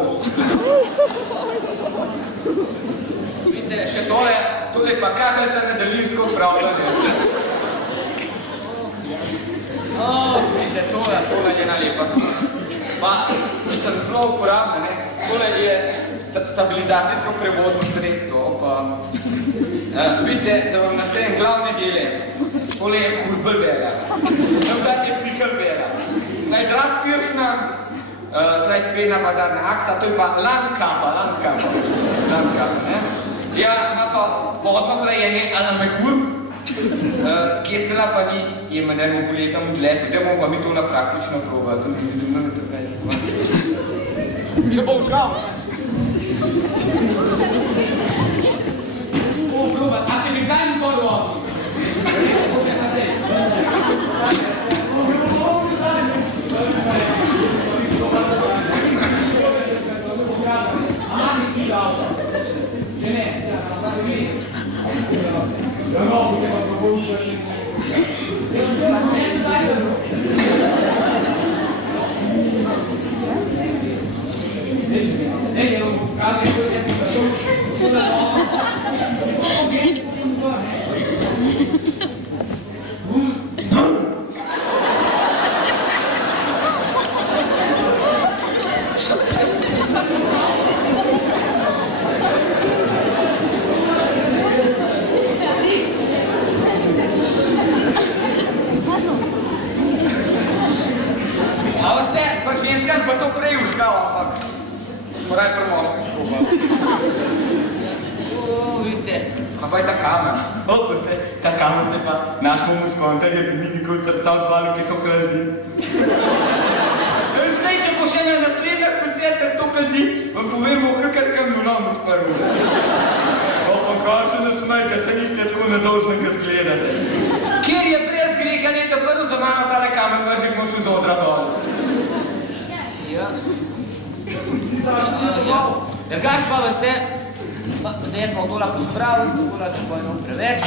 Vidite, še tole je pa kahlica na daljinsko upravljanje. Vidite, tole je ena lepa. Pa, mislim, zelo uporabna, ne. Tole je stabilizacijsko prevozno sredstvo, pa... Vidite, da vam nastavim glavne dele. Tole je kurbelvera. Vzad je prikelvera. Tlej drag piršna, tlej spredna pa zadnja aksa, to je pa landkapa, ne? Ja, ima pa vodno hlajenje alamekur, kestela pa ni, je manjerno poletam odlet, da bomo pa mi to na praktično probali. Če bo všgal. Probat, a te že kdaj mi prvo? Če ne, pa vi. Ja, no, te pa probušaš. Pa to prej užgal, ampak moraj premoškati probal. Vidite, pa pa je ta kamer. Veste, ta kamer se pa našmo muskontar, je mi nikoli srca odvalo, ki to kaldi. Zdaj, če bo še na naslednjih koncertah to kaldi, vam povem, bo kakar kamionom odprl. Pa kar se nasmejte, se niste tako nedolžnega zgledate. Kjer je brez grega leta prvo za mano tale kamer vrži, boš iz odra dol. Ja. Drugač pa veste, da jaz smo tola pospravili, tako se bojno preveč.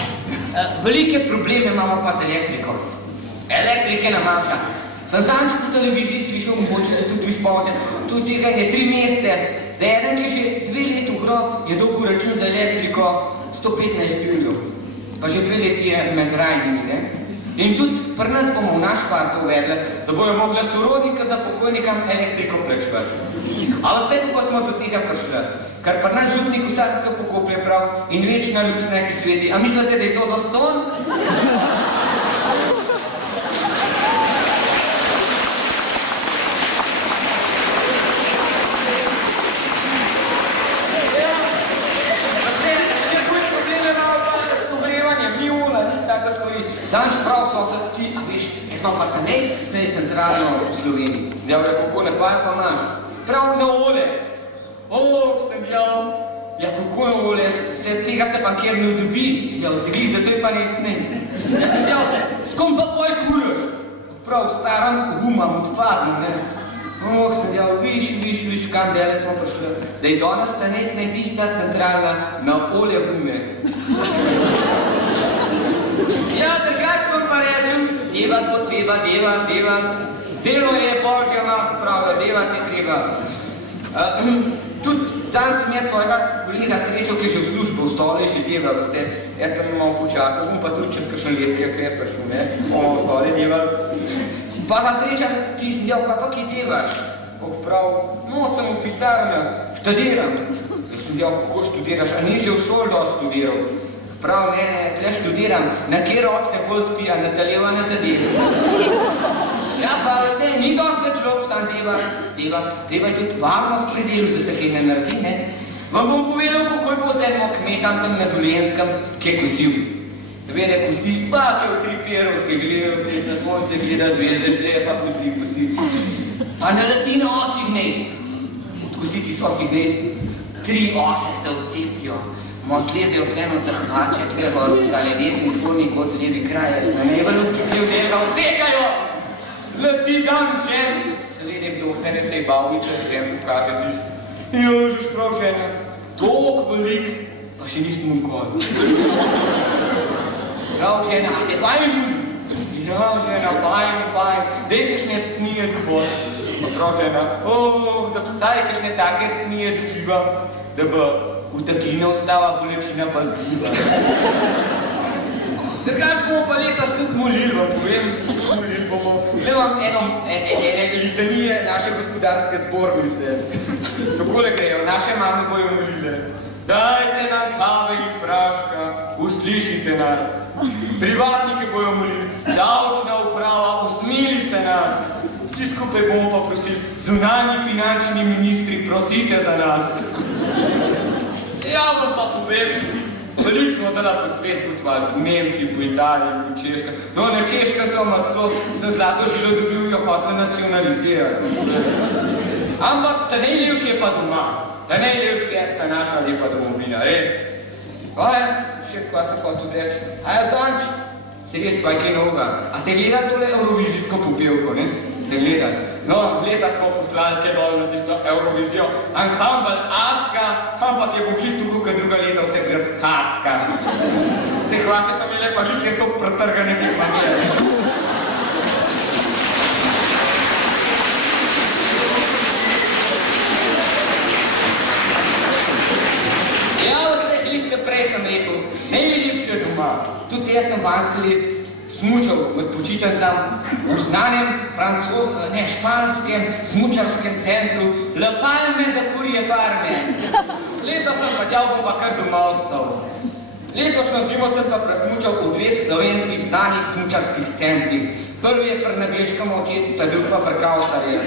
Velike probleme imamo pa z elektriko. Elektrike nam manjka. Sem zadnjič po televiziji slišal, mogoče se tudi vi spomnite, tudi tega je 3 mesece, da eden je že 2 leti v grob, je dobil račun za elektriko 115 jurjev. Pa že 2 leti je med rajnimi, ne? In tudi pri nas bomo v naš part uvedli, da bojo mogli sorodnika za pokojnikam elektriko plačevati. A veste, ko pa smo do tega prišli, ker pri nas župnik vsakega pokoplje prav in večna luč neki sveti. A mislite, da je to zastonj? Danč prav so se ti, a veš, jaz imam pa ta centralno v Sloveniji. Zdaj, kako ne pa imaš? Prav na ole. Sem jaz. Ja, kako na ole? Tega se pa kjer ne dobi. Ja, vzegli, zato je pa ne. Jaz sem jaz, s kom pa poj kuraš? Prav staram gumam odpadno, ne? Sem jaz, viš, kam dele smo prišli. Da je danes ta tista centralna na ole gume. Ja, drugač vam pa rečem, devat bo treba, devat. Delo je Božja nas pravi, devat je treba. Tudi zanj sem jaz svojega kolega srečal, ki je že v službo, v stole že deval, veste. Jaz sem malo počakal, bom pa tudi čez kakšen let, ki je prišel, ne? Bomo v stole deval. Pa ga srečam, ti si del, kaj pa ki devaš? Prav, noč sem v pisarnju, študiram. Jaz sem del, kako študiraš, a ni že v Soldo študiral? Prav, ne, tle študiram, na kjer rok se bolj spija, na ta leva, na ta desna. Ja, pa veste, ni dosti več rok, sam deva. Treba je tudi varnost pri delu, da se kaj ne naredi, ne? Vam bom povedal, kako bo z enim kmetam tam na Dolenskem, ki je kosil. Seveda kosi, pa ki je v Triperovske gledal, na sonce gleda zvezde, žle pa kosi. A naleti na osih gnezd. Odkositi so osih gnezd. 3 ose se odcepijo. Slezejo tleno zahvače, tle gor, tale desni zgornji kot levi kraj, najbolj občutljiv del ga vsekajo. Leti dan žen. Sledi kdo, tene se je baviče, žen pokaže tist. Jožiš prav žena, toliko velik, pa še nismo nikoli. Prav žena, a te fajn ljudi? Ja, žena, fajn, dej kakšne cnije dovolj. Prav žena, da vsaj kakšne take cnije dobivam, da bo v taklina ostava, bolečina pa zgiba. Drugač bomo pa letos tudi molili, vam povem, molili bomo. Zdaj vam ene litanije naše gospodarske zbornice. Takole grejo, naše mame bojo molile. Dajte nam kave in praška, uslišite nas. Privatniki bojo molili, davčna uprava, usmili se nas. Vsi skupaj bomo pa prosili, zunanji finančni ministri, prosite za nas. Ja, vam pa povem, veliko smo dala po svet potovali, po Nemčiji, po Italiji, po Češka. No, na Češka sem zlato žilo dobil, jo hotel nacionalizirati. Ampak Tanejljuš je pa doma. Tanejljuš je ta naša lepa domovina, res. Še kaj se pa tudi reči. A ja, zanč, se res pa je kaj novega. A ste gledali tole eurovizijsko popevko, ne? Ste gledali? No, leta smo poslali kaj dol na tisto Eurovizijo. Ansambl Aska, ampak je bogli tukaj, kad druga leta vse brez Aska. Se hvače so imeli pa glih je to pretrgane tih manjere. Ja, vse glih prej sem rekel, najljepše doma. Tudi jaz sem vanjski let smučal med počitnicam v znanem španskem smučarskem centru La Palme de Curje Farme. Letos sem pa tjal, bom pa kar doma ostal. Letošnjo zimo sem pa presmučal v 2 slovenskih znanih smučarskih centrih. Prvi je pri nebeškem očetu, ta drug pa pri Kausarju.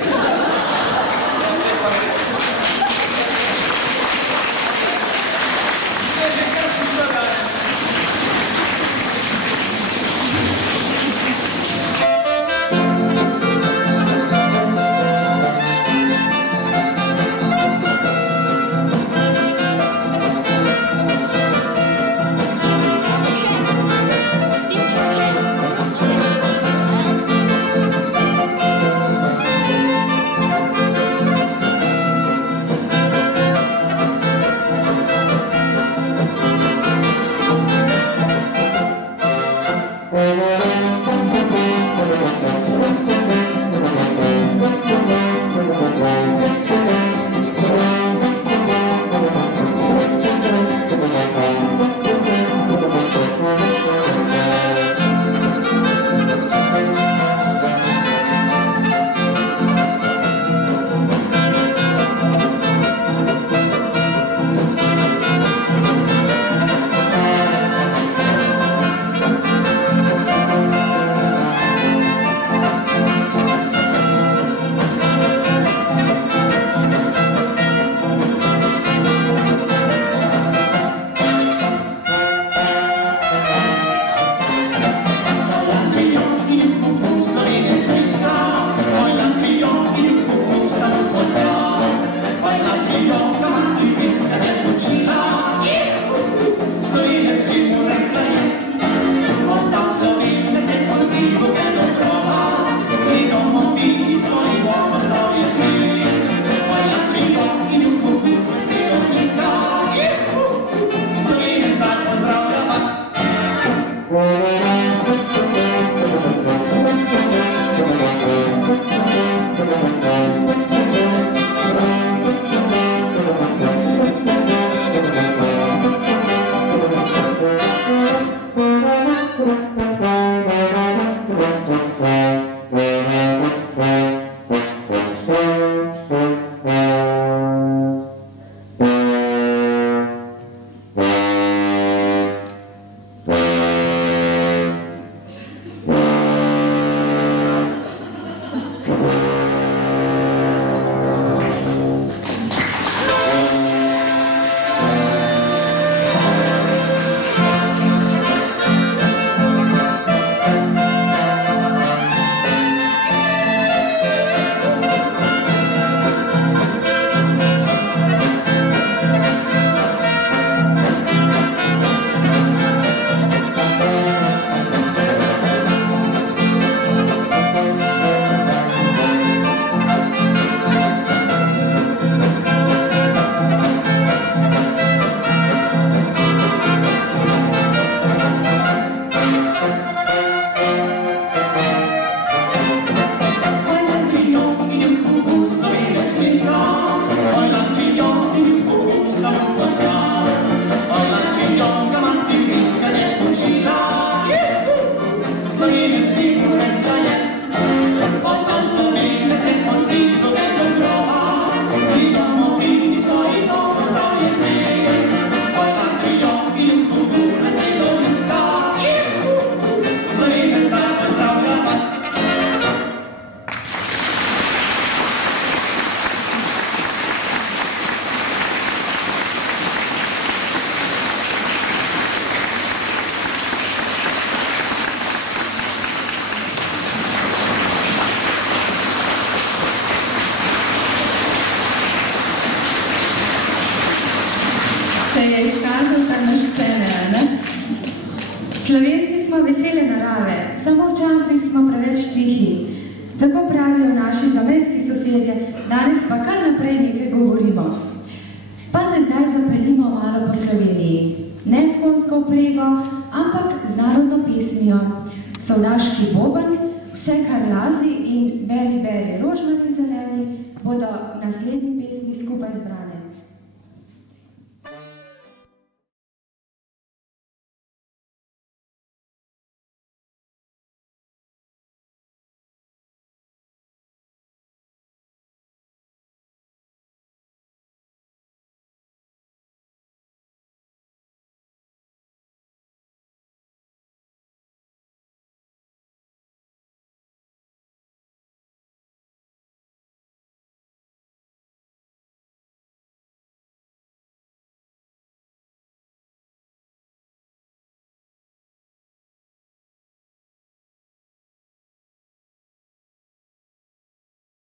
Slovenci smo vesele narave, samo včasih smo preveč tihi. Tako pravijo naši zamejski sosedje, danes pa kar naprej nekaj govorimo. Pa se zdaj zapeljimo malo po Sloveniji. Ne s konjsko vprego, ampak z narodno pesmijo. Sovdaški boben, vse kar lazi in